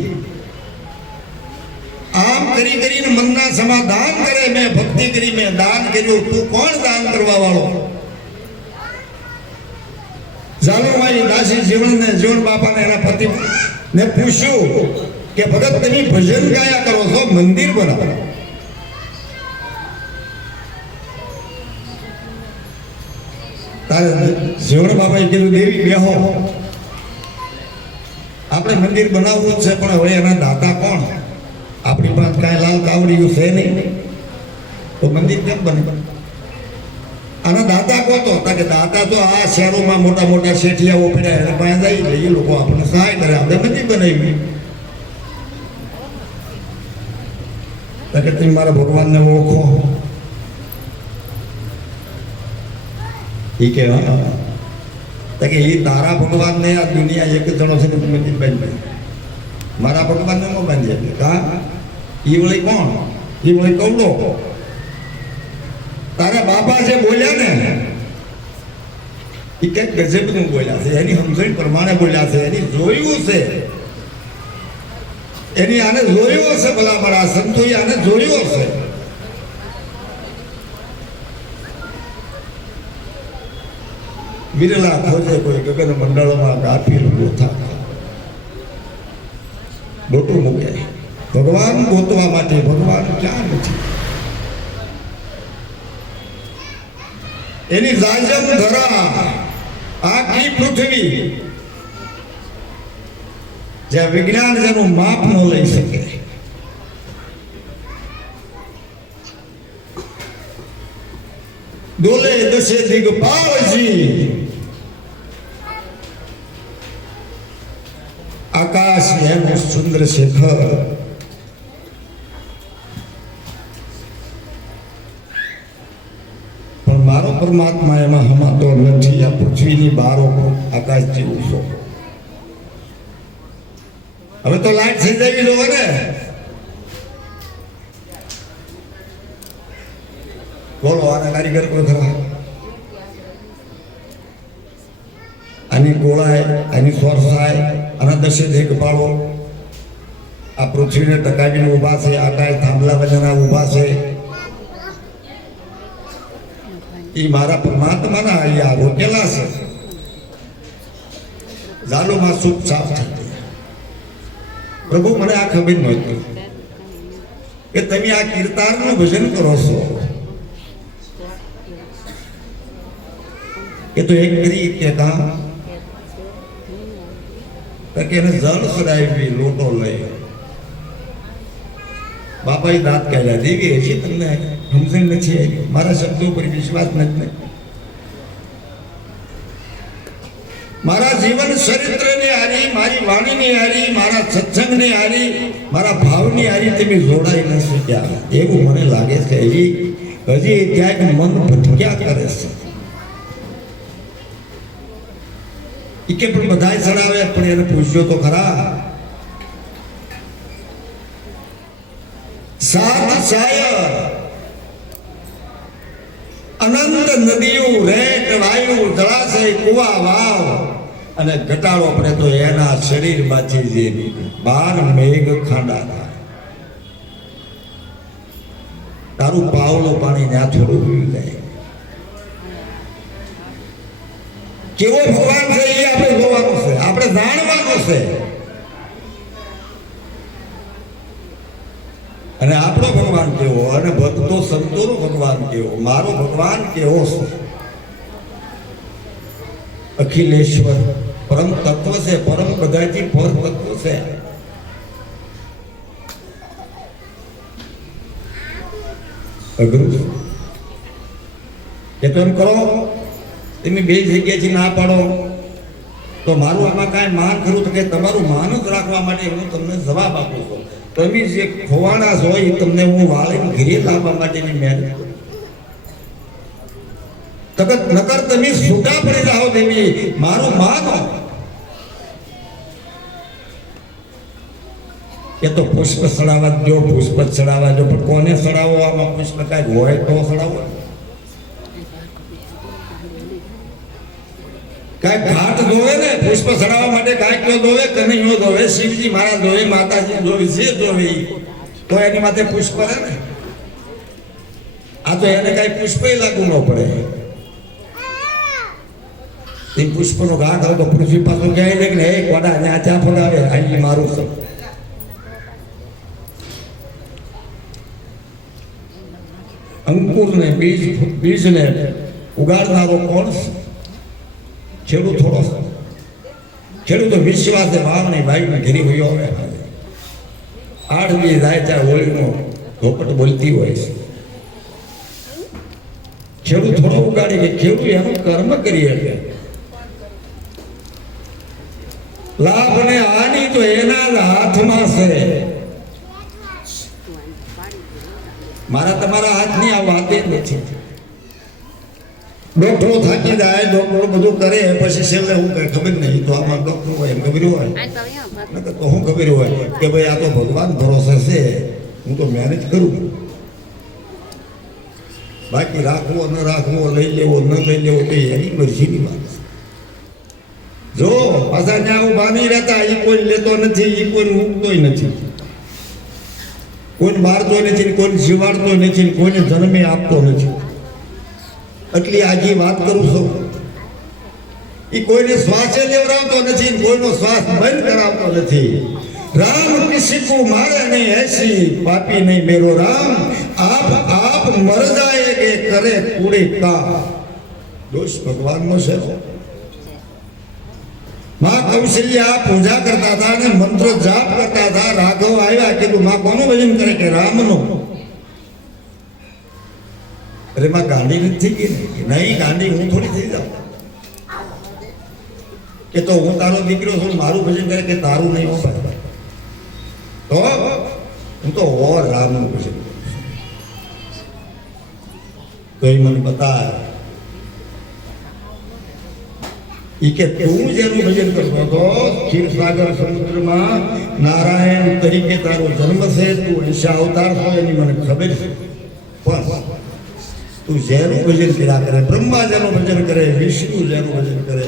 આમ કરી કરીને મનના સમાધાન કરે. મેં ભક્તિ કરી, મેં દાન કર્યું. તું કોણ દાન કરવા વાળો? ઝાલુમાઈ દાસી જીવન બાપાને એના પતિ ને પૂછ્યું કે ભગત તમે ભજન ગાયા કરો છો, મંદિર બનાવો. તારે જીવન બાપાએ કીધું દેવી બેહો, આપણે મંદિર બનાવવું છે, પણ હવે એના દાતા કોણ? આપણી પાસે કાંઈ લાલ કાવડીયું છે નહીં, તો મંદિર કેમ બને? આના દાતા કોતો? કે દાતા તો આ શહેરોમાં મોટા મોટા શેઠિયાઓ પડ્યા એને પાસે જઈ, એ લોકો આપણને સહાય કરે, આપણે મંદિર બનાવી. કે તમે મારા ભગવાનને ઓળખો? એ કે કે એ તારા ભગવાનને આ દુનિયા એક જણો છે, મંદિર બાંધી, મારા ભગવાનને ન બાંધી આપે. કા એ વળી કોણ? એ વળી કવડો. તારા બાપા જે બોલ્યા ને એ કંઈક ગજબનું બોલ્યા છે, એની સમજણ પ્રમાણે બોલ્યા છે, એની જોયું છે, એની આને જોયું હશે. ભલા મારા સંતોએ આને જોયું હશે. વિરલા ખોજે કોઈ ગગન મંડળમાં ગાફીલ ગોથા, ગોટું મૂકે ભગવાન ગોતવા માટે. ભગવાન ક્યાં નથી? એની જાજમ ધરા, આખી પૃથ્વી, જ્યાં વિજ્ઞાન જેનું માપ ન લઈ શકે. ડોલે દશે દિગપાળજી, આકાશ એનું સુંદર શેખર. પણ મારો પરમાત્મા એમાં હમાતો નથી. આ પૃથ્વીની બારો આકાશથી ઊંચો. હવે તો લાઈટ થઈ જવી જોવે ને. બોલો, આના કારીગર કોઈ ખરા? આની ગોળાય, આની સોરસાય, આના દશે દેખ પાડો. આ પૃથ્વીને ટકાવીને ઊભા છે, આકાશ થાંભલા બધાના ઊભા છે. એ મારા પરમાત્માના અહીંયા રોકેલા છે. ઝાલુમાં સુખ સાફ થઈ ગઈ. પ્રભુ મને આ ખબર નહોતી કે તમે આ કીર્તાનનું ભજન કરો છો. એ તો એક કરી કે કામ કે એને જળ ચડાવી, લોટો લઈ. બાપાએ દાંત કાઢ્યા. દેવી હજી તમને સમજણ નથી આવી, મારા શબ્દો પર વિશ્વાસ નથી. મારા જીવન ચરિત્રને હારી, મારી વાણીની હારી, મારા સત્સંગની હારી, મારા ભાવની હારી તમે જોડાઈ ન શક્યા એવું મને લાગે છે. હજી ક્યાંક મન ભટક્યા કરે છે. એ કે પણ બધા ચડાવે, પણ એને પૂછ્યો તો ખરા. સાત શાયર, અનંત નદીઓ, રેત, વાયુ, જળાશય, કુવા, વાવ અને ઘટાડો પડે તો એના શરીરમાંથી જે 12 મેઘ ખાંડા થાય. તારું પાવલો પાણી ત્યાં થોડું પીવું જાય. કેવો ભગવાન છે એ આપણે જોવાનું છે, આપણે જાણવાનું છે. અને આપણો ભગવાન કેવો, અને ભક્તો સંતોનો ભગવાન કેવો, મારો ભગવાન કેવો છે. અખિલેશ્વર પરમ તત્વ છે, પરમ બધાથી પર તત્વ છે. અઘરું કે તેમ કરો. તમે બે જગ્યાથી ના પાડો તો મારું આમાં કાંઈ માન ખરું તો કે તમારું માન જ રાખવા માટે હું તમને જવાબ આપું છું. તમે જે ખોવાણા છો એ તમને હું વાળીને ઘરે લાવવા માટેની મહેનત કરું. નકર તમે છૂટા પડી જાઓ દેવી, મારું માનો. એ તો પુષ્પ ચડાવવા દો, પુષ્પ ચડાવવા દો, પણ કોને ચડાવો? આમાં પુષ્પ કાંઈ હોય તો ચડાવો. કાંઈ ઘાટ ધોવે ને પુષ્પ ચડાવવા માટે, કાંઈક તો ધોવે, કનૈયો ધોવે, શિવજી મહારાજ ધોવે, માતાજી ધોવે, જે ધોવે તો એની માથે પુષ્પ રહે ને. આ તો એને કાંઈ પુષ્પ લાગુ ન પડે. એ પુષ્પનો ઘા કરો તો પૃથ્વી પાછો ક્યાંય લે ને, એ કોડા ત્યાં ત્યાં ફગાવે, અહીં મારું સબ. અંકુરને બીજને ઉગાડનારો કોણ? ખેડૂત થોડો. ખેડૂતો વિશ્વાસે વાવણી ભાઈને ઘેરી હોય હવે 8 દી જાય ત્યાં હોળીનો ધોપટ બોલતી હોય છે. ખેડૂત થોડો ઉગાડી કે ખેડૂત એનું કર્મ કરી શકે. લાભ ને હાનિ તો એના જ હાથમાં છે. મારા તમારા હાથની આ વાત જ નથી. ડોક્ટરો થાકી જાય, ડોક્ટરો બધું કરે, પછી છેલ્લે હું કઈ ખબર નહીં તો આમાં ડોક્ટર હોય એમ ખબર હોય, તો હું ખબર હોય કે ભાઈ આ તો ભગવાન ભરોસે છે, હું તો મેનેજ કરું. બાકી રાખવો ન રાખવો, લઈ લેવો ન લઈ લેવો તો એની મરજીની વાત છે. જો પાછા ત્યાં ઉભા નહીં રહેતા, એ કોઈ લેતો નથી, એ કોઈ ઉગતોય નથી, કોઈ મારતો નથી, કોઈ જીવાડતો નથી, કોઈને જન્મે આપતો નથી. એટલી આજી વાત કરું છું. એ કોઈને શ્વાસે લેવડાવતો નથી, કોઈનો શ્વાસ બંધ કરાવતો નથી. રામ કિસી કો મારે નહીં એસી પાપી નહીં મેરો રામ, આપ મર જાયગે કરે કૂડે કા. દોષ ભગવાનનો છે. માં કૌશલ્યા પૂજા કરતા હતા અને મંત્ર જાપ કરતા હતા. રાઘવ આવ્યા, કીધું માં કોનું ભજન કરે? કે રામનું. અરે માં ગાંડી નથી થઈ ગઈ? નહીં ગાંડી હું થોડી થઈ જાઉં કે તો હું તારો દીકરો છું, મારું ભજન કરે કે તારું નહીં હો ભાઈ. તો હું તો ઓર રામનું ભજન કરું. તો એ મને બતાય કે તું જેનું ભજન કરતો હતો ક્ષીરસાગર સમુદ્રમાં નારાયણ તરીકે તારો જન્મ છે, તું 80 અવતાર છો એની મને ખબર છે. પણ તું જેનું ભજન કર્યા કરે, બ્રહ્મા જેનું ભજન કરે, વિષ્ણુ જેનું ભજન કરે,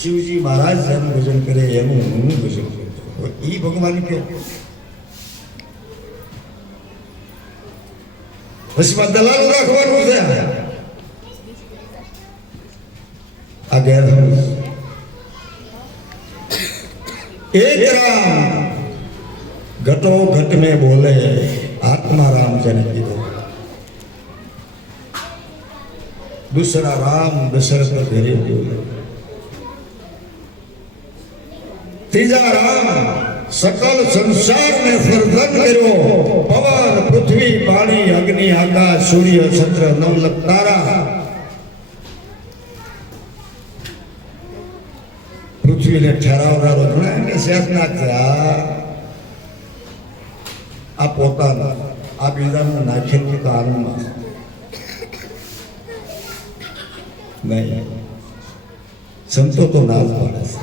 શિવજી મહારાજ જેનું ભજન કરે, એનું હું ભજન કરું. એ ભગવાન કયો? પછી દલાલ રાખવાનું છે. આ ગેરસમજ. एक राम घटो घट में बोले, आत्मा राम जन कीधो. दूसरा राम दशरथ घरे बोले. तीजा राम सकल संसार ने सर्जन करो. पवन पृथ्वी पानी अग्नि आकाश सूर्य चंद्र नवलख तारा. પૃથ્વીને ઠરાવનારો ઘણા શેતના થયા. આ પોતાના આ બીજાનું નાખેલું કાનમાં નહીં. સંતો તો ના જ પાડે છે.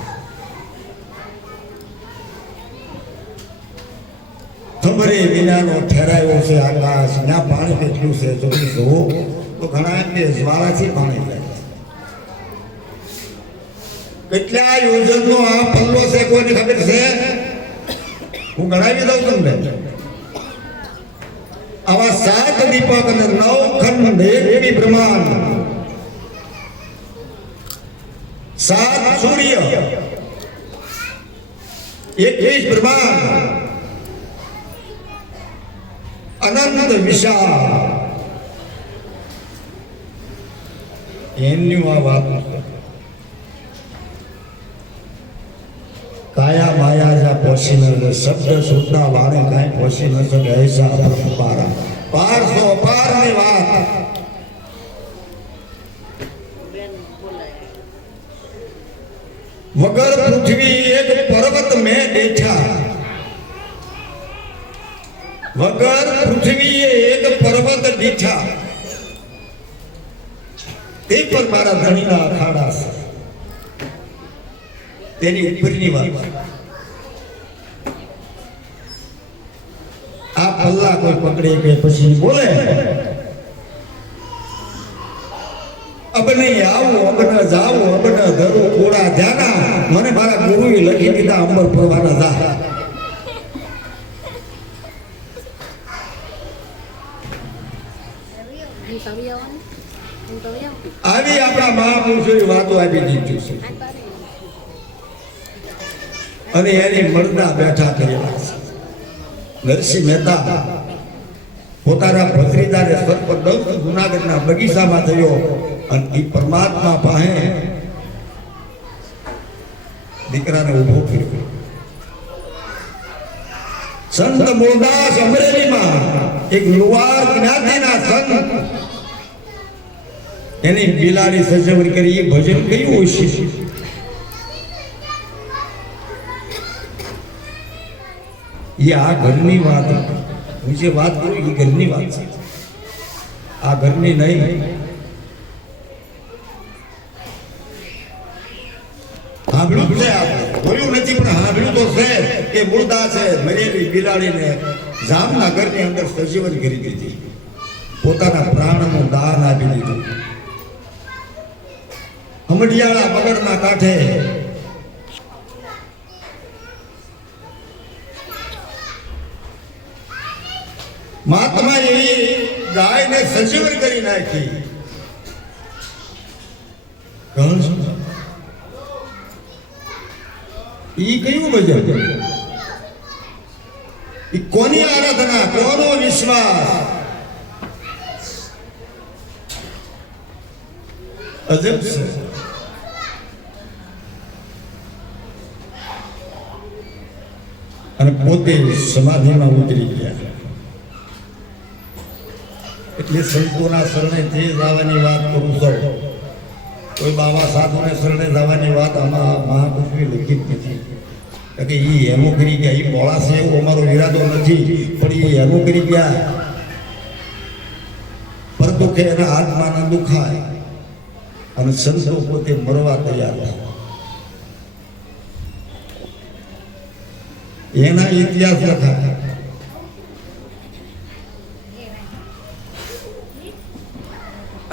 ખબરે વિનાનો ઠેરાયો છે આકાશ, ત્યાં પાણી કેટલું છે જો જોવો તો ઘણા કે જ્વાળાથી પાણી જાય. કેટલા યોજનનો આ પલ્લો છે કોઈને ખબર છે? હું ગણાવી દઉં તમને. આવા 7 દીપક અને 9 ખંડ, 1 બ્રહ્માંડ, 7 સૂર્ય, 21 બ્રહ્માંડ, અનંત વિશાળ. એમની આ વાત કાયા માયા જા પોષી ન શબ્દ સુધના વાણે કાંઈ પોષી ન શકે. ऐसा प्रभु पारा पार સો પાર ની વાત. વગર પૃથ્વી એક પર્વત મેં દેખા, વગર પૃથ્વીએ એક પર્વત દીઠા, તે પર મારા ધણીના અખાડા છે. તેની ઉપરની વાત. આ પલ્લા કોઈ પકડે કે પછી બોલે અબ નહીં આવું, અબ ન જાવું, અબ ન ધરું કોડા ધ્યાના. મને મારા ગુરુએ લખી દીધા અંબર પરવાના દા. આવી આપણા મહાપુરુષોની વાતો આપી દીધી છે અને એની મર્દા બેઠા કરેલા છે. નરસિંહ મહેતા પોતાના ભત્રીજાને સર્પ દંશ જુનાગઢના બગીચામાં થયો અને એ પરમાત્મા પાસે દીકરાને ઉભો કર્યો. સંત મૂળદાસ અમરેલીમાં એક લુવાર જ્ઞાતિના સંત એની બિલાડી સજવડ કરી. એ ભજન કયું હશે? એ આ ઘરની વાત, હું જે વાત કરું એ ઘરની વાત છે, આ ઘરની નહીં. સાંભળ્યું છે, જોયું નથી પણ સાંભળ્યું તો છે કે મૂળદાસે મરેલી બિલાડીને જામનગરની અંદર સજીવન કરી દીધી, પોતાના પ્રાણનું દાન આપી દીધું. હમડિયાળા બગડના કાંઠે મહાત્મા એવી ગાયને સજીવન કરી નાખી. ઈ કયું ભજન? ઈ કોની આરાધના, કોનો વિશ્વાસ? અજબ છે. અને પોતે સમાધિમાં ઉતરી ગયા. એટલે સંતોના શરણે જે જવાની વાત કરું છું, કોઈ બાબા સાધુને શરણે જવાની વાત આમાં મહાપુરુષે લખી જ નથી. કે એ એમો કરી ગયા, એ બોળા છે એવો અમારો ઈરાદો નથી, પણ એ એમો કરી ગયા પર દુઃખે એના આત્માના દુખાય અને સંતો પોતે મરવા તૈયાર થાય. એના ઇતિહાસ લખાય.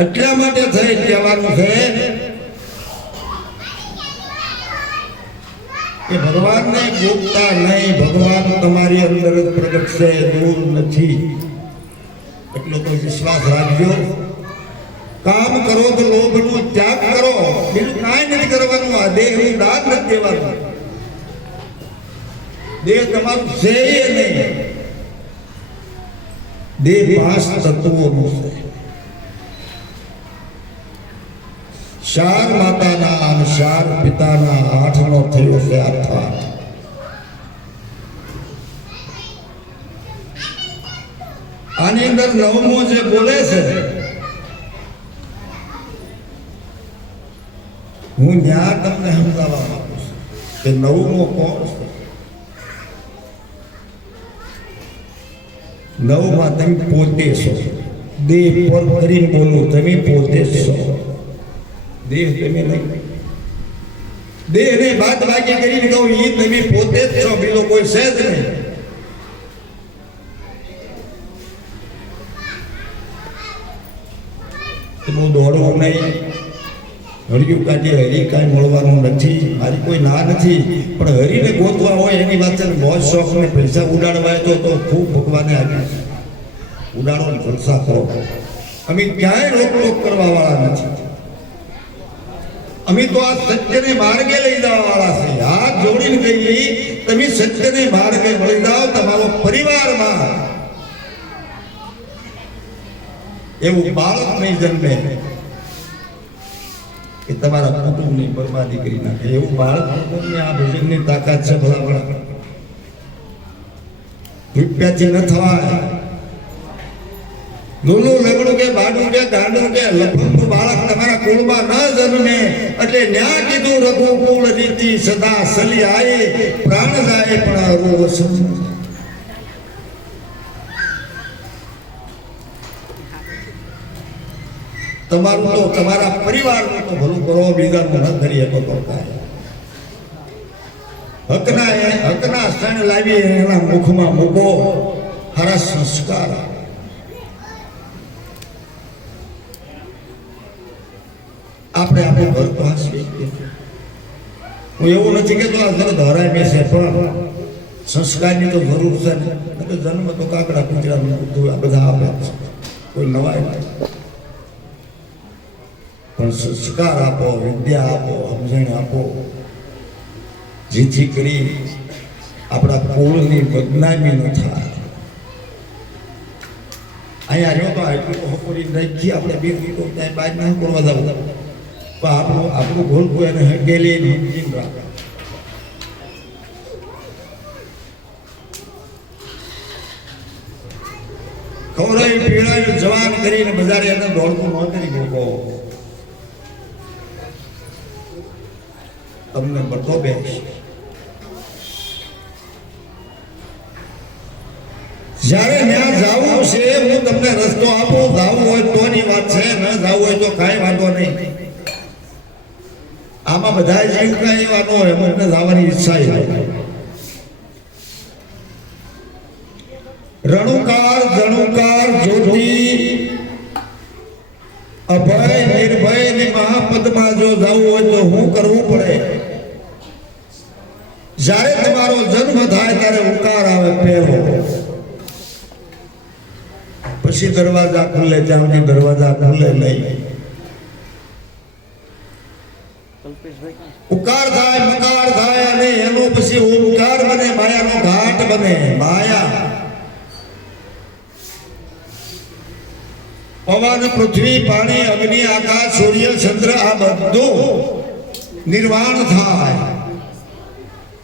એટલા માટે થઈ કહેવાનું છે કે ભગવાનને ગોપતા નહીં, ભગવાન તમારી અંદર જ પ્રગટ છે, દૂર નથી. એટલો તો વિશ્વાસ રાખજો. કામ કરો તો લોભનો ત્યાગ કરો, બીજું કાંઈ નથી કરવાનું. આ દેહનું દાન નથી દેવાનું. દેહ તમારું છે નહીં. દેહ 5 તત્વોનું છે. 4 માતાના અને 4 પિતાના, 8નો થયો છે અર્થાત. આની અંદર 9મો જે બોલે છે, હું ત્યાં તમને સમજાવવા માંગુ છું કે 9મો કોણ છે. 9માં તમે પોતે છો. દેહ પર કરીને બોલું, તમે પોતે છો. દેહ તમે નહીં. દેહને બાદ બાકી કરીને કહું એ તમે પોતે જ છો, બીજો કોઈ છે જ નહીં. બહુ દોડવું નહીં. હરિયું કાઢીએ, હરી કાંઈ મળવાનું નથી. મારી કોઈ ના નથી, પણ હરીને ગોતવા હોય એની વાત છે. બહુ શોખ ને પૈસા ઉડાડવા તો ખૂબ ભગવાને આપ્યું. ઉડાડો ને જલસા કરો. અમે ક્યાંય રોકટોક કરવા વાળા નથી. અમે તો આ સત્યને માર્ગે લઈ જવા વાળા છે. હાથ જોડીને કહીએ તમે સત્યને માર્ગે મળી જાઓ. તમારો પરિવારમાં એવું બાળક નહીં જન્મે કે તમારા કુટુંબની બરબાદી કરી નાખે. એવું બાળક આ ભજનની તાકાત છે. ભલામણ રૂપિયાથી ન થવાય, લૂલું લગડું કે બાડું કે ગાંડું કે લફંગનું બાળક તમારા કુળમાં ન જન્મે એટલે ન્યા કીધું રઘુકુળ રીતિ સદા સલી આયે પ્રાણ જાય પણ અરુ વસન તમારું તો તમારા પરિવારનું તો ભલું કરો, બીજાનું ન કરીએ તો કાંઈ હકના ક્ષણ લાવી એના મુખમાં મૂકો, સારા સંસ્કાર. આપણે આપણું ઘર તો હાસવી. હું એવું નથી કે આ ઘર ધરાય બેસે, પણ સંસ્કારની તો જરૂર છે ને. જન્મ તો કાકડા કૂતરા આ બધા આપે છે, કોઈ નવાય નહીં. પણ સંસ્કાર આપો, વિદ્યા આપો, સમજણ આપો, જેથી કરી આપણા કુળની બદનામી ન થાય. અહીંયા રહ્યો તો આટલું તો હકોરી નાખી આપણે બે વીકો ત્યાં બાજ ના કરવા જવું, પણ આપણું ભૂલકું એને હકેલી સમજીને રાખે. ખવડાવી પીવડાવી જવાન કરીને બજારે એને દોડતું ન કરી મૂકો. તમને બધો બેસ. જ્યારે ત્યાં જવું છે હું તમને રસ્તો આપું, જવું હોય તોની વાત છે, ન જવું હોય તો કાંઈ વાંધો નહીં. આમાં બધા જીવ કાંઈ વાતો હોય, મને જવાની ઈચ્છા હોય. રણુકાર જણુકાર જ્યોતિ અભય નિર્ભય ની મહાપદમાં જો જવું હોય તો શું કરવું પડે? જ્યારે તમારો જન્મ થાય ત્યારે ઉકાર આવે પહેલો, પછી દરવાજા ખુલે, ત્યાં દરવાજા ખુલે નહીં. ઉકાર થાય, મકાર થાય અને એનો પછી ઓમકાર બને, માયાનો ઘાટ બને. માયા પવન, પૃથ્વી, પાણી, અગ્નિ, આકાશ, સૂર્ય, ચંદ્ર આ બધું નિર્વાણ થાય,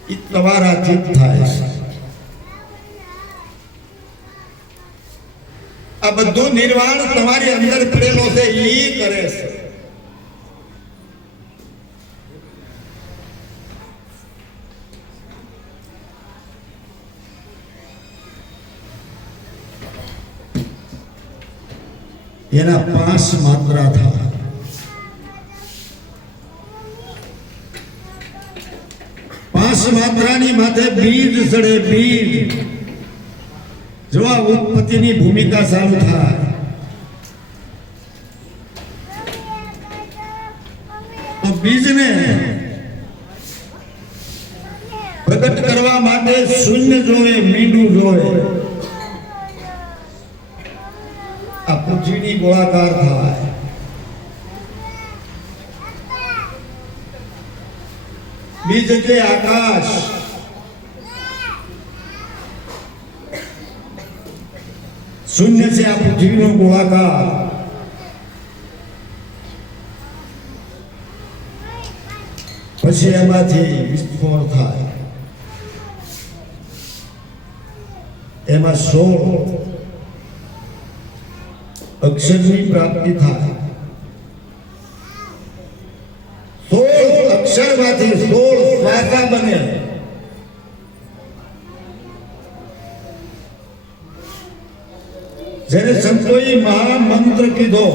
એ તમારાથી જ થાય છે. આ બધું નિર્વાણ તમારી અંદર પડેલો છે, એ કરે છે. એના 5 માત્રા થાય. 5 માત્રાની માથે બીજ ચડે. બીજ જો આ ઉત્પત્તિની ભૂમિકા ચાલુ થાય તો બીજને પ્રગટ કરવા માટે શૂન્ય જોવે, મીંડું જોવે. આ પૃથ્વીની ગોળાકાર થાય. બીજ એટલે આકાશ. શૂન્ય છે આ પૃથ્વીનો ગોળાકાર. પછી એમાંથી વિસ્ફોટ થાય. એમાં 16 અક્ષરની પ્રાપ્તિ થાય. 16 અક્ષરમાંથી 16 શ્વાસા બને. જેને સંતોએ મહામંત્ર કીધો,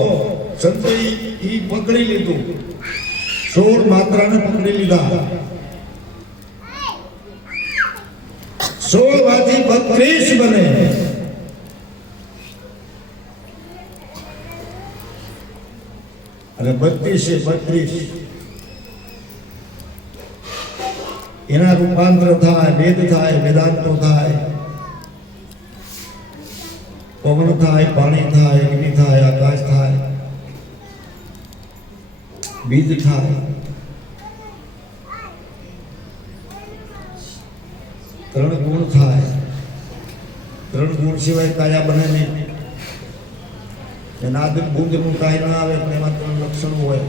સંતોએ ઈ પકડી લીધું, 16 માત્રાને પકડી લીધા. 16 માંથી 32 બને. અને 32 એના રૂપાંતર થાય, વેદ થાય, વેદાંતો થાય, પવન થાય, પાણી થાય, અગ્નિ થાય, આકાશ થાય, બીજ થાય. 3 ગુણ થાય. 3 ગુણ સિવાય કાયા બને નહીં. એના આદિ બુદ્ધનું કાંઈ ના આવે, પણ એમાં 3 લક્ષણો હોય.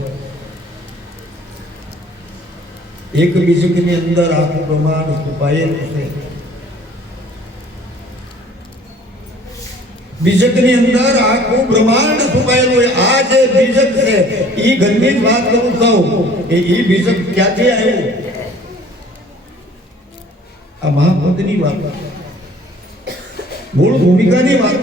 એક બીજકની અંદર આખું બ્રહ્માંડ છુપાયેલું છે. બીજકની અંદર આખું બ્રહ્માંડ છુપાયેલું હોય. આ જે બીજક છે એ ઘરની જ વાત કરું કહું કે એ બીજક ક્યાંથી આવ્યું? આ મહાપદની વાત, મૂળ ભૂમિકાની વાત.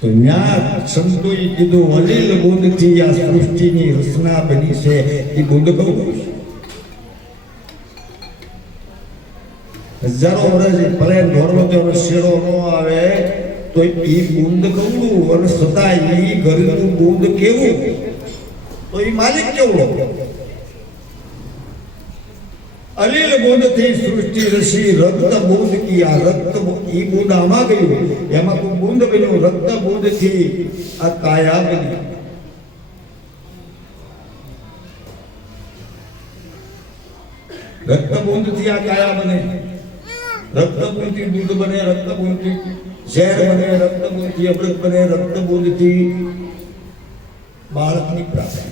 તો ન્યા સંતોએ કીધું અલીલ બુંદથી આ સૃષ્ટિની રચના બની છે. એ બુંદ કહું હજારો વર્ષ ભલે દોડવો શેડો ન આવે તો એ બુંદ કવડું અને છતાં એ ઘરનું બુંદ કેવું તો એ માલિક કેવડો? અલીલ બુંદ થી સૃષ્ટિ રસી રક્ત બુંદ કી. આ રક્ત ઈ બુંદ આમાં ગયું, એમાં કોઈ બુંદ બન્યું. રક્ત બુંદ થી આ કાયા બની. રક્ત બુંદ થી આ કાયા બને. રક્ત બુંદ થી દૂધ બને, રક્ત બુંદ થી ઝેર બને, રક્ત બુંદ થી અમૃત બને, રક્ત બુંદ થી બાળકની પ્રાપ્તિ.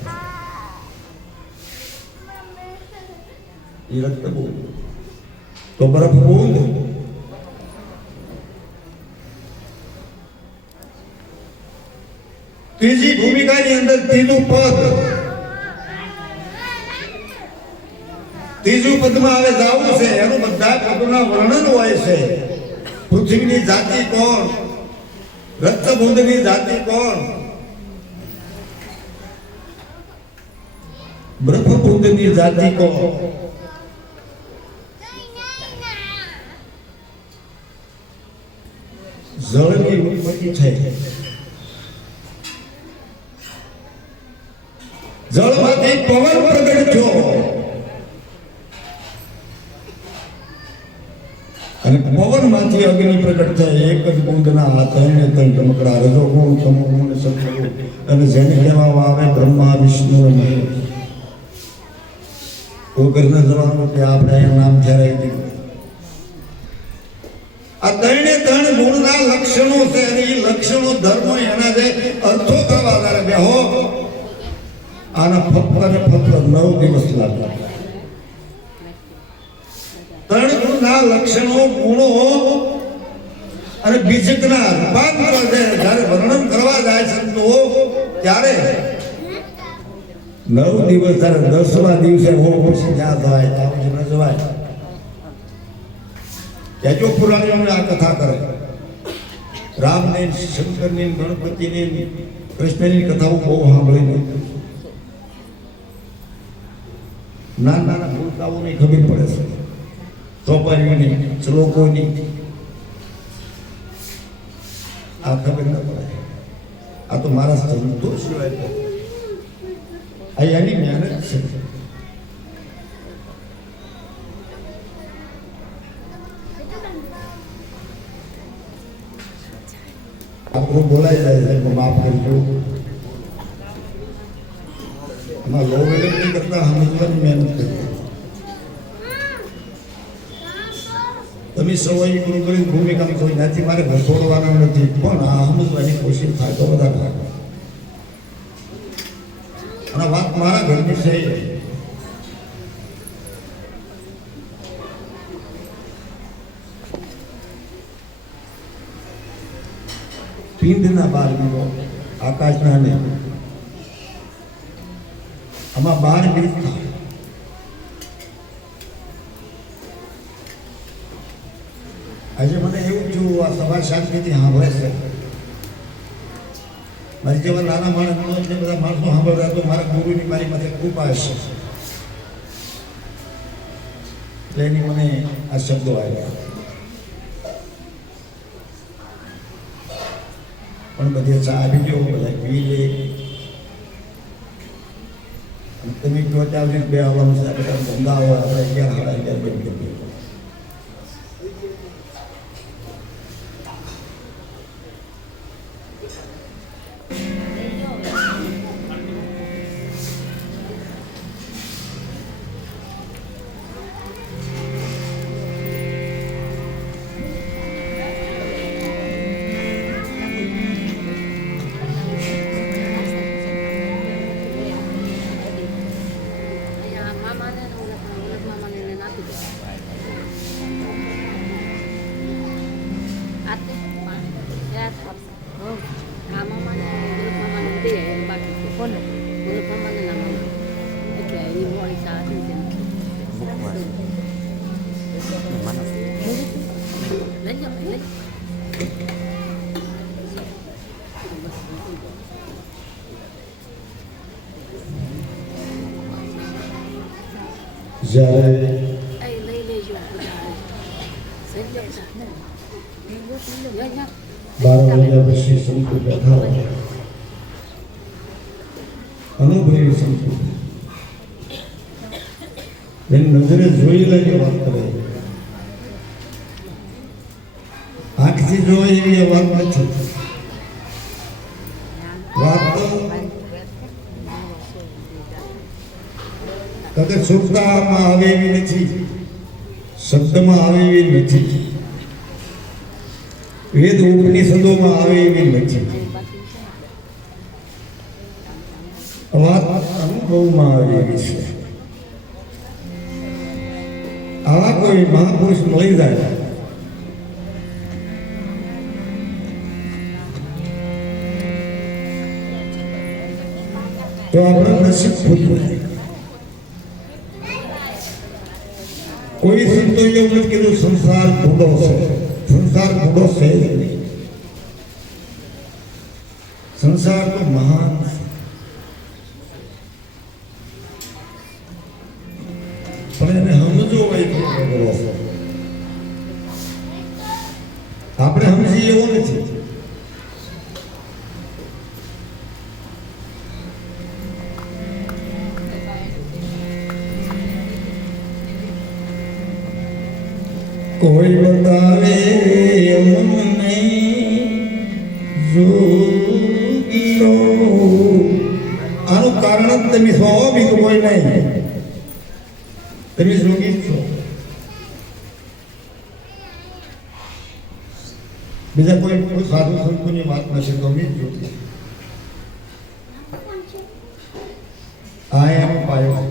એ રક્ત બુંદ તો બરફ બુંદ. ત્રીજી ભૂમિકાની અંદર ત્રીજું પદ, ત્રીજું પદમાં આવે જાવું છે. એનું બધા પદોના વર્ણન હોય છે. પૃથ્વીની જાતિ કોણ, રક્તબુંદની જાતિ કોણ, બ્રહ્મબુંદની જાતિ કોણ, જળની ઉત્પત્તિ થઈ. જળમાંથી પવન પ્રગટ થયો અને પવનમાંથી અગ્નિ પ્રગટ થાય. એક જ બુંદના હાથ અને ત્રણ ચમકડા, રજો ગુણ, તમો ગુણ, સત્વગુણ. અને જેને કહેવામાં આવે બ્રહ્મા વિષ્ણુ અને ઓગરના જવાનું કે આપણે એનું નામ ઠેરાવી દીધું. આ ત્રણે ત્રણ ગુણના લક્ષણો છે અને એ લક્ષણો ધર્મો એના જે અર્થો કરવા તારે બેહો આના ફક્ત અને ફક્ત 9 દિવસ લાગે. ત્રણ ગુણના લક્ષણો, ગુણો અને બીજકના રૂપાંતર જ્યારે વર્ણન કરવા જાય સંતો ત્યારે 9 દિવસ, ત્યારે 10મા દિવસે હો પછી ત્યાં જવાય, ત્યાં પછી ન જવાય. ત્યાજો પુરાણીઓને આ કથા કરે. રામની, શંકરની, ગણપતિની, કૃષ્ણની કથાઓ બહુ સાંભળીને નાના ભૂલકાઓની ખબર પડે છે. ચોપાઈઓની, શ્લોકોની આ ખબર ન પડે. આ તો મારા સંતો સિવાય આ એની મહેનત છે. આપણું બોલાઈ જાય છે, માફ કરજો. આમાં લો વેલેટની કરતા સમજવાની મહેનત કરી. તમે સવાઈ ગુરુ કરી ભૂમિકામાં કોઈ નથી, મારે ઘસોડવાના નથી, પણ આ સમજવાની કોશિશ થાય તો વધારે થાય. અને વાત મારા ઘરની છે. પિંડના બાર મિત્રો, આકાશના ને આમાં 12 મિનિટ થાય. આજે મને એવું થયું, આ સભા શાંતિથી સાંભળે છે. મારી જેવા નાના માણસ જે બધા માણસો સાંભળતા, તો મારા ગુરુની મારી માથે કૃપા હશે એટલે એની મને આ શબ્દો આવ્યા. પણ બધે ચા આવી ગયો, બધા પી લે. તમે કહો ત્યાં બે આવવાનું છે, બધા ધંધા હોય, આપણે 11 સાડા 11 બંધ કરીએ. જ્યારે 12 વાગ્યા પછી સંતો બેઠા હોય અનુભવી સંતો એની નજરે જોઈ લઈને વાત કરે, આંખથી જોઈ એવી એ વાત નથી. વાત તો કદાચ સુરતામાં આવે એવી નથી, શબ્દમાં આવે એવી નથી, વેદ ઉપનિષદોમાં આવે એવી નથી. વાત અનુભવમાં આવે એવી છે. આવા કોઈ મહાપુરુષ મળી જાય તો આપણું નસીબ ખુલ્લું થાય. કોઈ સંતો એવું નથી કીધું સંસાર ભૂડો છે. સંસાર ભૂડો છે જ નહીં. સંસાર તો મહાન છે. પણ એને સમજો હોય તો બગડો છે. આપણે સમજીએ એવું નથી. કોઈ બતાવે અમને જોગીનો. આનું કારણ જ તમે છો, બીજું કોઈ નહીં. તમે જોગી છો. બીજા કોઈ સાધુ સંતોની વાત નથી, તો અમે જ જોગી. આ એનો પાયો.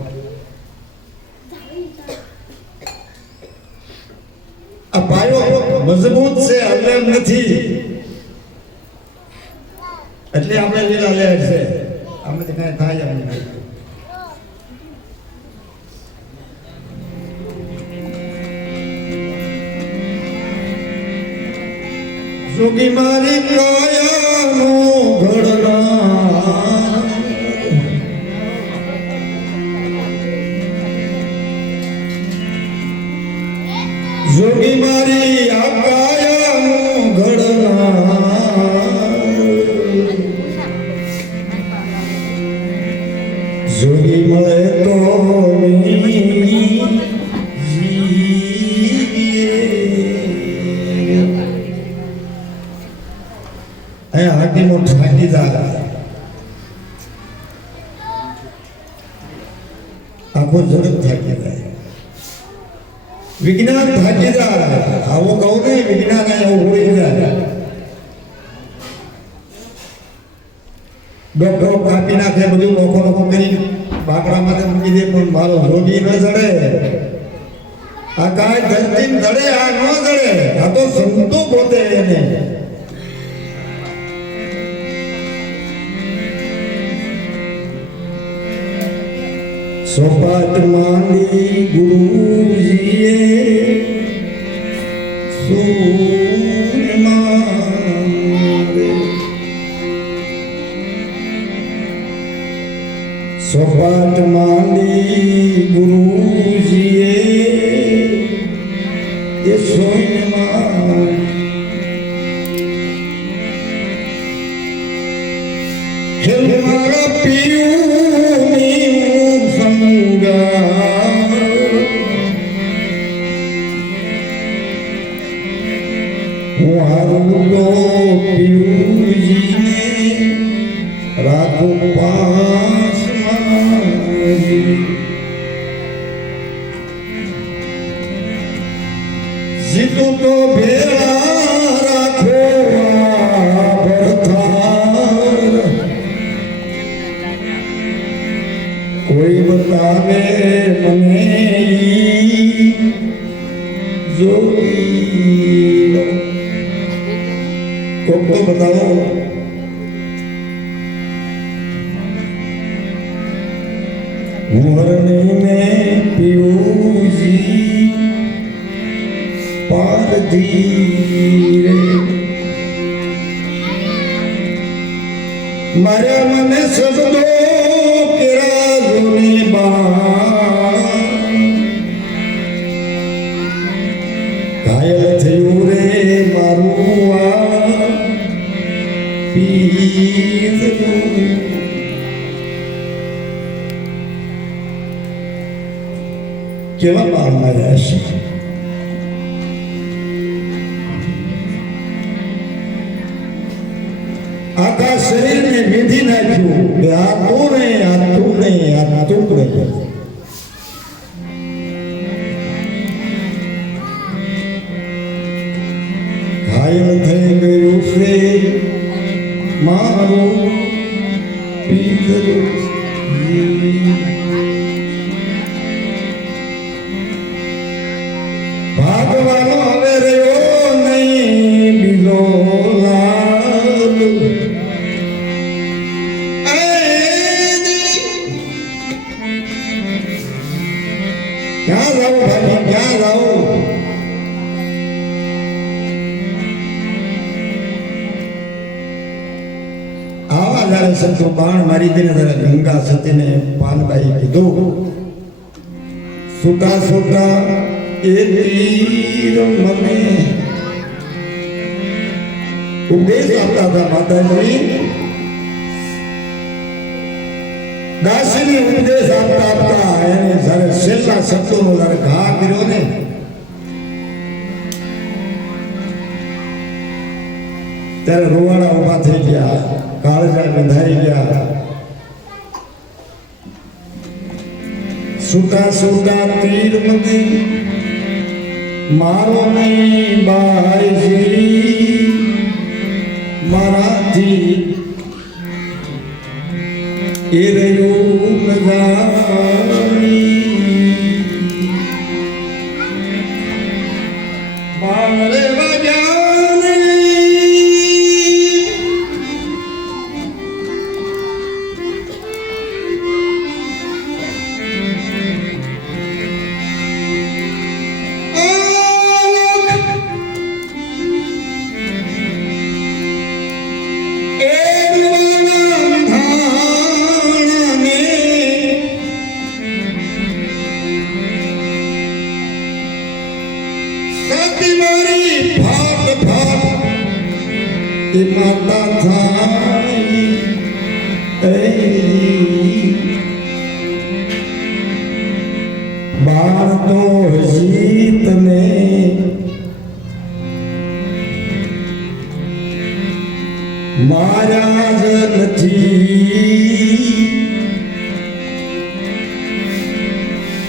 આ પાયો મજબૂત છે, હલેમ નથી. એટલે આપણે લીલા લે છે. આમાંથી કઈ થાય એમ નહીં. જોગી મારી કાયાનો ઘડના, જોગી મારી આ કાયાનો ઘડના, જોગી મળે તો હાથીનો ઠાકીદાર આખો જગત થાકી જાય. વિજ્ઞાન થાકીદાર, આવો કહું ને વિજ્ઞાન એવું હોઈ જાય. ડોક્ટરો કાપી નાખે, બધું નોખો નોખો કરી બાકડામાં મૂકી દે, પણ મારો રોગી ન જડે. આ કાંઈ ધરતી જડે, આ ન જડે. આ તો સંતો પોતે એને સપાટ માંડી ગુરુજીએ સપાટ માંડી ગુરુજીએ એ સોયમાં ખેલ મારા પીયું રાખો પાસમાં. જીતું તો ભેળા રાખો ભરથાર. કોઈ બતાવે મને જોઈ, કોક તો બતાવો. હરણી ને પીયુજી નથી રે મારે મને શબ્દો કેરા જોની બા ઘાયલ થયું રે મારું આ પીર કેવા પામમાં રહેશે આખા શરીરને વિંધી નાખ્યું કે આ તું નહીં આ તું નહીં આ તું નહીં ઘાયલ થઈ ગયું છે મારું પીતરું ભાગવાનો હવે રહ્યો નહીં બીજો લાલ ક્યાં જાઉં ભાઈ ક્યાં જાઉં આવા જયારે સંતો બાણ મારી દઈને ત્યારે ગંગા સતીને પાનબાઈ કીધું સુતા સુતા એ તીર મને ઉપદેશ આપતા હતા માતાજી દાસીને ઉપદેશ આપતા આપતા એને જયારે છેલ્લા શબ્દોનો જયારે ઘા કર્યો ને ત્યારે રોવાડા ઉભા થઈ ગયા કાળજા બંધાઈ ગયા સુતા સુતા તીર મને મારો નહીં બાઈજી મારાથી એ રહ્યું નજારી મારે બજાને માતા થાય બાળ તો હજી તને મારા જ નથી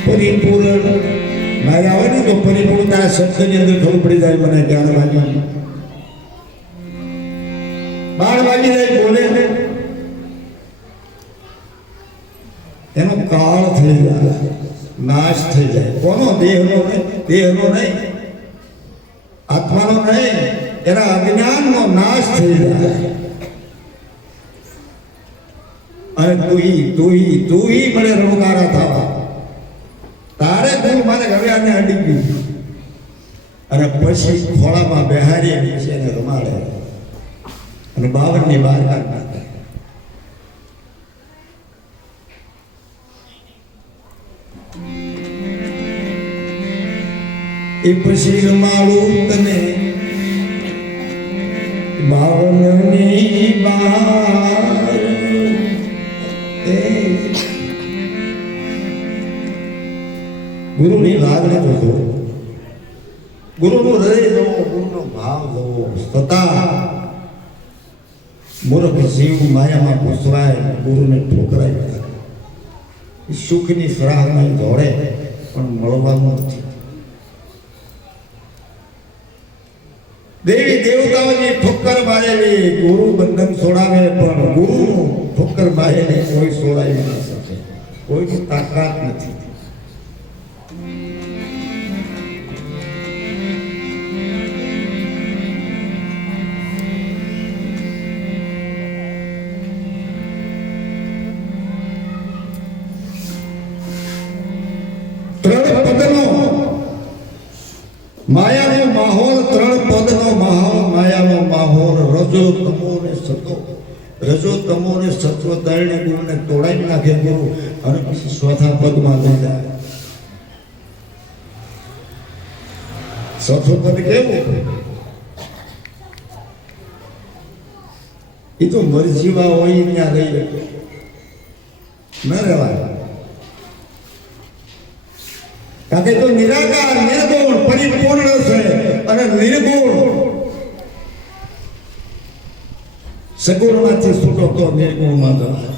પરિપૂર્ણ મારે આવે ને તો પરિપૂર્ણતા શબ્દની અંદર ખબર પડી જાય મને જ્ઞાન વાગી બાળ વાગી જાય બોલે એનો કાળ થઈ જાય નાશ થઈ જાય કોનો દેહનો નહીં આત્માનો નહીં એના અજ્ઞાનનો નાશ થઈ જાય અને તું મને રણકારા થવા તારે તું મારે હવે આને અડી ગયું અને પછી ખોળામાં બેહારી છે એને રમાડે અને 52 ની બહાર કાઢતા એ પછી રમાડું તને 52 ની બહાર ગુરુની લાગણી જોજો ગુરુનું હૃદય જોવો ગુરુનો ભાવ જોવો સતા મૂર્ખ જીવ માયામાં ઘૂસવાય ગુરુને ઠોકરાય સુખની સરાહમાં દોડે પણ મળવાનું નથી દેવી દેવતાઓની ઠોકર મારેલી ગુરુ બંધન છોડાવે પણ ગુરુનું ઠોકર મારેલી કોઈ છોડાવી ના શકે કોઈની તાકાત નથી માયાનો માહોલ રજો તમો ને સતો, રજો તમો ને સત્વ ત્રણે ગુણને તોડાવી નાખે ગુરુ અને પછી ચોથા પદમાં લઈ જાય. ચોથું પદ કેવું? એ તો મરજીવા હોય ત્યાં રહી ન રહેવાય. કારણ કે તો નિરાકાર નિર્ગુણ પરિપૂર્ણ છે અને નિર્ગુણ સગુણમાંથી છૂટો તો નિર્ગુણમાં જવાય.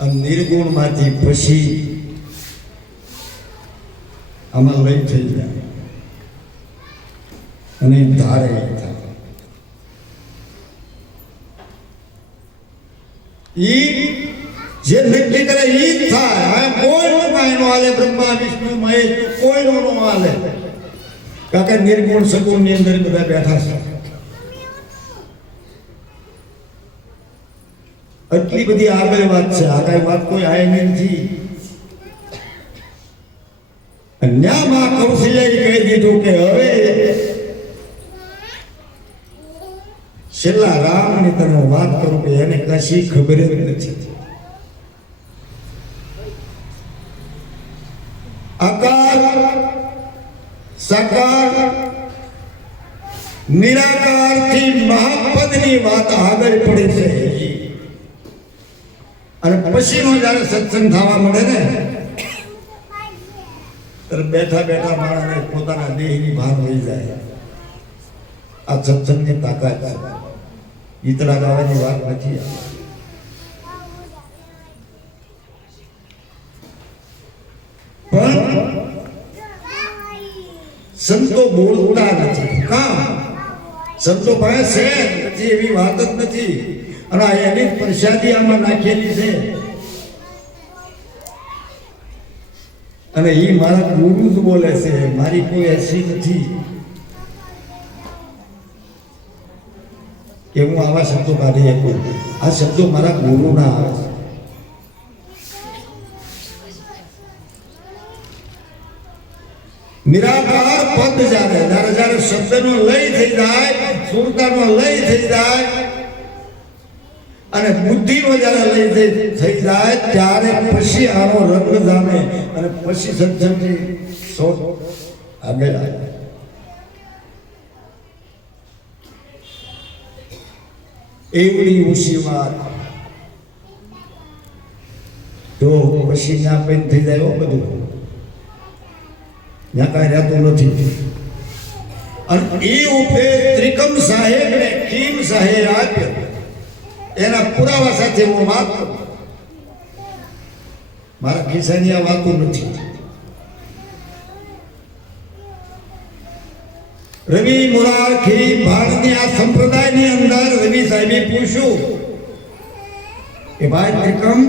અને નિર્ગુણમાંથી પછી આમાં લઈ થઈ જાય અને ધારે થાય. જે નક્કી કરે ઈ જ થાય. આ કોઈ કાંઈ નો હાલે, બ્રહ્મા વિષ્ણુ મહેશ કોઈ નો હાલે. કારણ કે નિર્ગુણ સગુણ ની અંદર બધા બેઠા છે. આટલી બધી આગળ વાત છે. આ કઈ વાત કોઈ આય નથી. અન્યામાં કૌશલ્યાએ કહી દીધું કે હવે છેલ્લા રામની તને વાત કરું કે એને કશી ખબર જ નથી. આકાર સાકાર નિરાકાર થી મહાપદની વાત આગળ પડે છે. અને પછીનો જયારે સત્સંગ થવા મળે ને ત્યારે બેઠા બેઠા માણસને પોતાના દેહની બહાર લઈ જાય. આ સત્સંગની તાકાત છે. ગીતડા ગાવાની વાત નથી. પણ સંતો બોલતા નથી. કામ સંતો પાસે છે એવી વાત જ નથી. અને એની પ્રસાદી આમાં નાખેલી છે. અને એ મારા ગુરુ જ બોલે છે, મારી કોઈ એસી નથી કે હું આવા શબ્દો કાઢી શકું. આ શબ્દો મારા ગુરુના આવે છે. નિરાકાર પદ જ્યારે જ્યારે શબ્દનો લય થઈ જાય, સુરતાનો લય થઈ જાય અને બુદ્ધિનો જ્યારે લય થઈ જાય ત્યારે પછી આનો રંગ જામે અને પછી સત્સંગની શોધ આગળ આવે. એવડી ઊંચી વાત તો પછી ના પેન થઈ જાય. બધું ત્યાં કાંઈ રહેતું નથી. અને એ ઉપે ત્રિકમ સાહેબ ને કીમ સાહેબ આપ્યો એના પુરાવા સાથે હું વાત કરું. મારા ખિસ્સાની આ વાતો નથી. રવિ મુરારખી ભારતની આ સંપ્રદાયની અંદર રવિ સાહેબે પૂછ્યું કે ભાઈ ત્રિકમ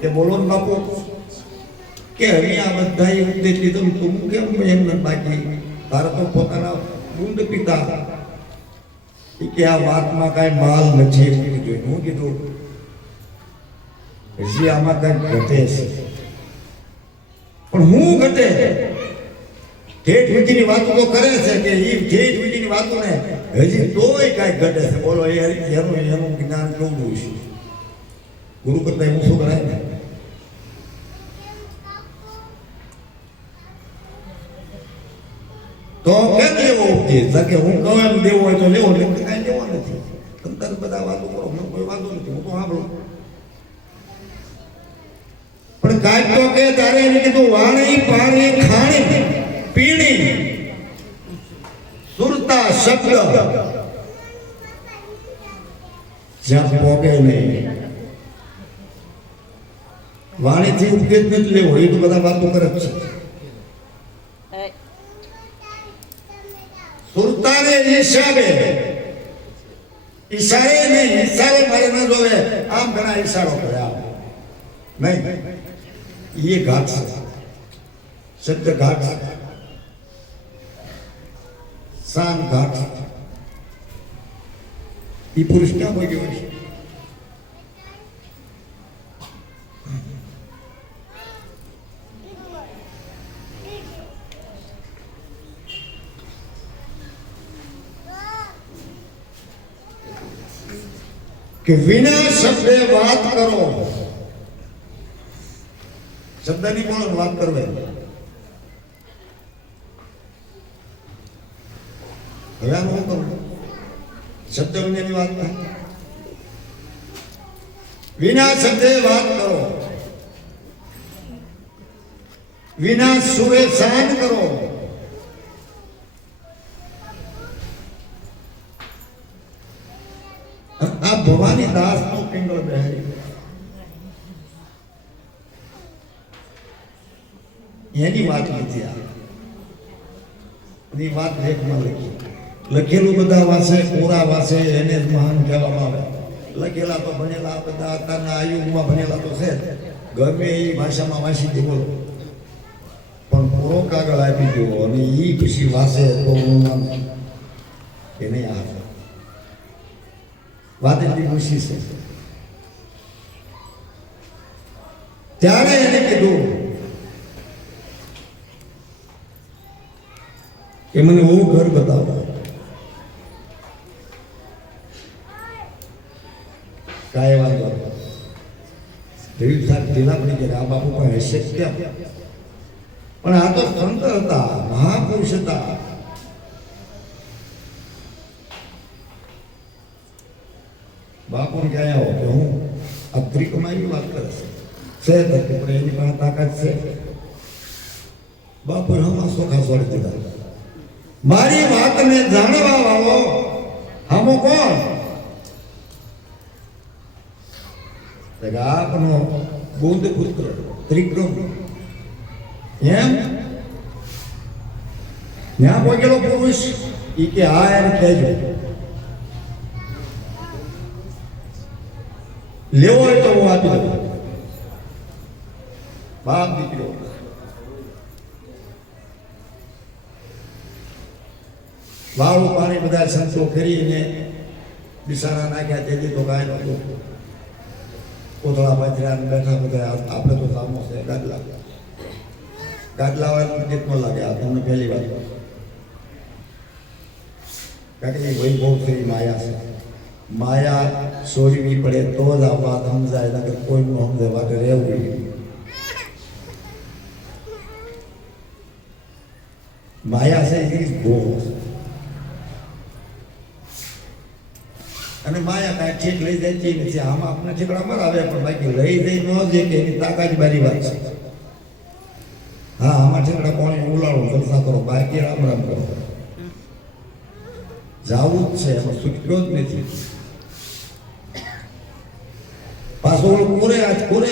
કે બોલો ને બાપુ કે હવે આ બધા ઉપદેશ લીધો તું કેમ એમ બાકી તારા તો પોતાના ગુંડ પિતા કે આ વાતમાં કાંઈ માલ નથી. હું કીધું હજી આમાં કાંઈક ઘટે છે. પણ હું ઘટે ઠેઠ વિધિની વાતો તો કરે છે કે એ ઠેઠ વિધિની વાતો ને હજી તોય કાંઈક ઘટે છે. બોલો એનું જ્ઞાન કેવું છે? ગુરુ કરતા એવું શું કરાય ને? તો કેમ લેવો ઉપદેશ? કે હું કહું એમ દેવો હોય તો લેવો, એટલે કાંઈ લેવો નથી. તમે બધા વાતો કરો, મને કોઈ વાતો નથી, હું તો સાંભળું. પણ કાંઈક તો કે તારે એને કીધું વાણી પાણી ખાણી પીણી સુરતા શબ્દ જ્યાં પોગે નહીં. વાણીથી ઉપદેશ નથી લેવો. એ તો બધા વાતો કરે છે. સુરતાને હિસાબે ઈશારે નહીં, ઈશારે મારે ન જોવે આમ ઘણા ઈશારો કરે નહીં. એ ઘાટ છે, શબ્દ ઘાટ છે, શાન ઘાટ છે. એ પુરુષ ક્યાં પહોંચ્યો છે? કે વિના શબ્દે વાત કરો. શબ્દની પણ વાત કરવી. હવે આનું શું કરવું? શબ્દ વિનાની વાત થાય. વિના શબ્દે વાત કરો, વિના સુરે શાન કરો. આ ભવાની દાસ નો પિંગળ બહેરી એની વાત લીધી. આ વાત લેખમાં લખી. લખેલું બધા વાંચે, કોરા વાંચે, એને જ મહાન કહેવામાં આવે. લખેલા તો ભણેલા બધા અત્યારના આયુગમાં ભણેલા તો છે, ગમે એ ભાષામાં વાંચી દે બોલો. પણ પૂરો કાગળ આપી દો અને એ પછી વાંચે તો હું કે નહીં. આ વાત એટલી ખુશી છે. ત્યારે એને કીધું કે મને હું ઘર બતાવો. કાંઈ વાંધો ઢીલા પડી ગયા. આ બાપુ પણ હશે કેમ? પણ આ તો સંત હતા, મહાપુરુષ હતા. બાપુ ક્યાં આવો કે હું અત્રી કમાઈની વાત કરે છે પણ એની પાસે તાકાત છે. બાપુ હમણાં સોખા છોડી દીધા. મારી વાતને જાણવા વાળો હમો કોણ? આપનો બુદ્ધ પુત્ર ત્રિક્રમ એમ ત્યાં પહોંચેલો પુરુષ એ કે હા એને કહેજો. લેવો હોય તો હું આપી દઉં. બાપ દીકરો વાળું પાણી બધા સંતો કરીને બિસારા નાખ્યા. તેથી તો કાંઈ નહોતું. કોથળા પાથર્યા બેઠા બધા. આપણે તો સામો છે ગાદલા. ગાદલા વાળા દેખ ન લાગે. આ તમને પહેલી વાત કારણ કે વૈભવ શ્રી માયા છે. માયા સોરવી પડે તો જ આ વાત સમજાય. નકર કોઈનું સમજે માટે રહેવું. માયા છે એ ભોગ. અને માયા કાંઈ ઠીક લઈ જાય છે નથી. આમાં આપણે ઠીકડા મરાવે પણ બાકી લઈ જઈ ન જાય કે એની તાકાત બારી વાત છે. હા આમાં ઠીકડા પાણી ઉલાળો જલસા કરો, બાકી રામ રામ કરો. જાવું જ છે, એમાં છૂટક્યો જ નથી. પાછો કોરે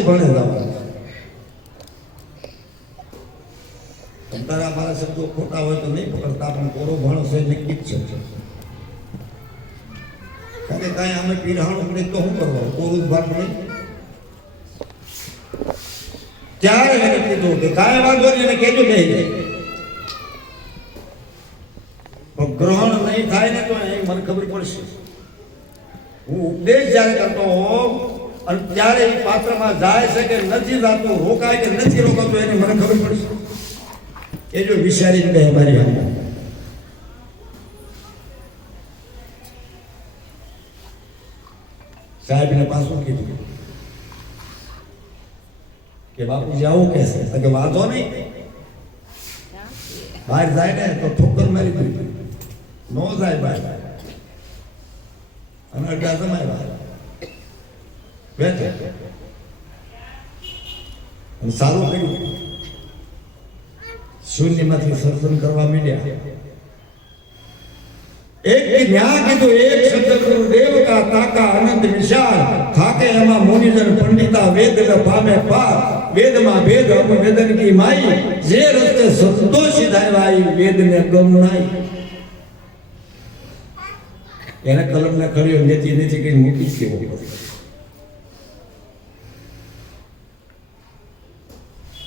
ભણે જવાનું. તારા મારા શબ્દો ખોટા હોય તો નહીં પકડતા, પણ કોરો ભણો છે નક્કી જ છે. કારણ કે કાંઈ અમે પીરહાણું પડે તો શું કરવાનું? કોરું જ ભાગ નહીં. ત્યારે એને કીધું કે કાંઈ વાંધો નહીં, એને કહેજો નહીં. પણ ગ્રહણ નહીં થાય ને તો એ મને ખબર પડશે. હું ઉપદેશ જ્યારે કરતો હોઉં અને ત્યારે એ પાત્રમાં જાય છે કે નથી જતું, રોકાય કે નથી રોકાતું, એને મને ખબર પડશે. એ જો વિચારીને કહે મારી હમણાં સાહેબને પાછું કીધું કે બાપુજી આવું કહેશે કે વાંધો નહીં. બહાર જાય ને તો ઠોકર મારી દીધી. નો જાય બહાર અને અડ્ડા જમાય બહાર બેઠે અને સારું કર્યું. શૂન્યમાંથી સર્જન કરવા માંડ્યા. એક ન્યા કીધું એક શબ્દ ગુરુદેવ કા તાકા અનંત વિશાળ થાકે એમાં મુનિજન પંડિતા વેદ પામે પાર વેદમાં ભેદ અપવેદન કી માઈ જે રસ્તે સંતોષી થાય વેદ ને ગમ નાઈ. એને કલમ ને ખડ્યો નથી કઈ મૂકી જ કેવો.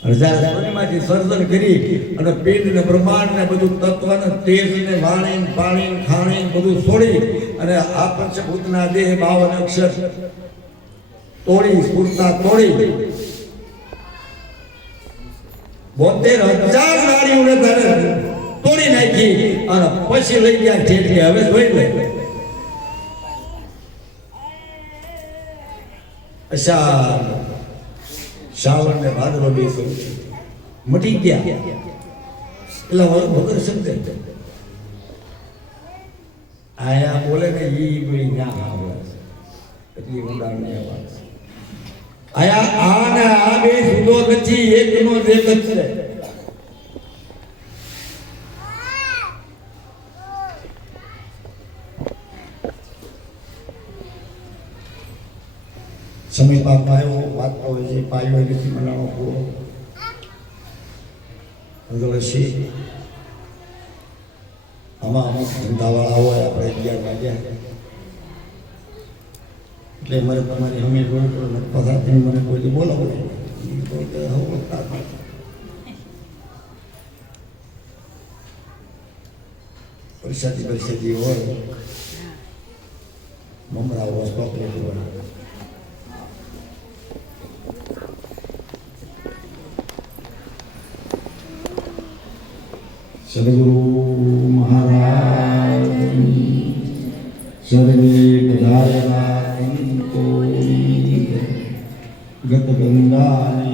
અને જ્યારે માંથી સર્જન કરી અને પિંડ ને બ્રહ્માંડ ને બધું તત્વ ને તેજ ને વાણી પાણી ખાણી બધું છોડી અને આ પંચભૂતના દેહ 52 અક્ષર તોડી સ્ફૂર્તા તોડી 72,000 નારીઓને તારે તોડી નાખી અને પછી લઈ ગયા ઠેઠી. હવે જોઈ લે અષાઢ શ્રાવણ ને ભાદરવો બે શરૂ છે મટી ગયા એટલે વગર સમજે આયા બોલે ને ઈ બોલી ના સાંભળે એટલી ઊંડાણ ની વાત આયા આ ને આ બે જુદો નથી એકનો જ એક જ છે. સમય બાપ પાયો વાત હોય છે પાયો નથી બનાવો પૂરો અંગળશી આમાં અમુક ધંધાવાળા હોય આપણે 11 વાગ્યા એટલે મારે તમારી અમે પધારથી મને કોઈ બોલાવો પરિસ્થિતિ હોય મમરા હોય ચોકલેટ હોય સદગુરુ મહારાજની સર્વે પધારેલા સંતો ગત ગંગા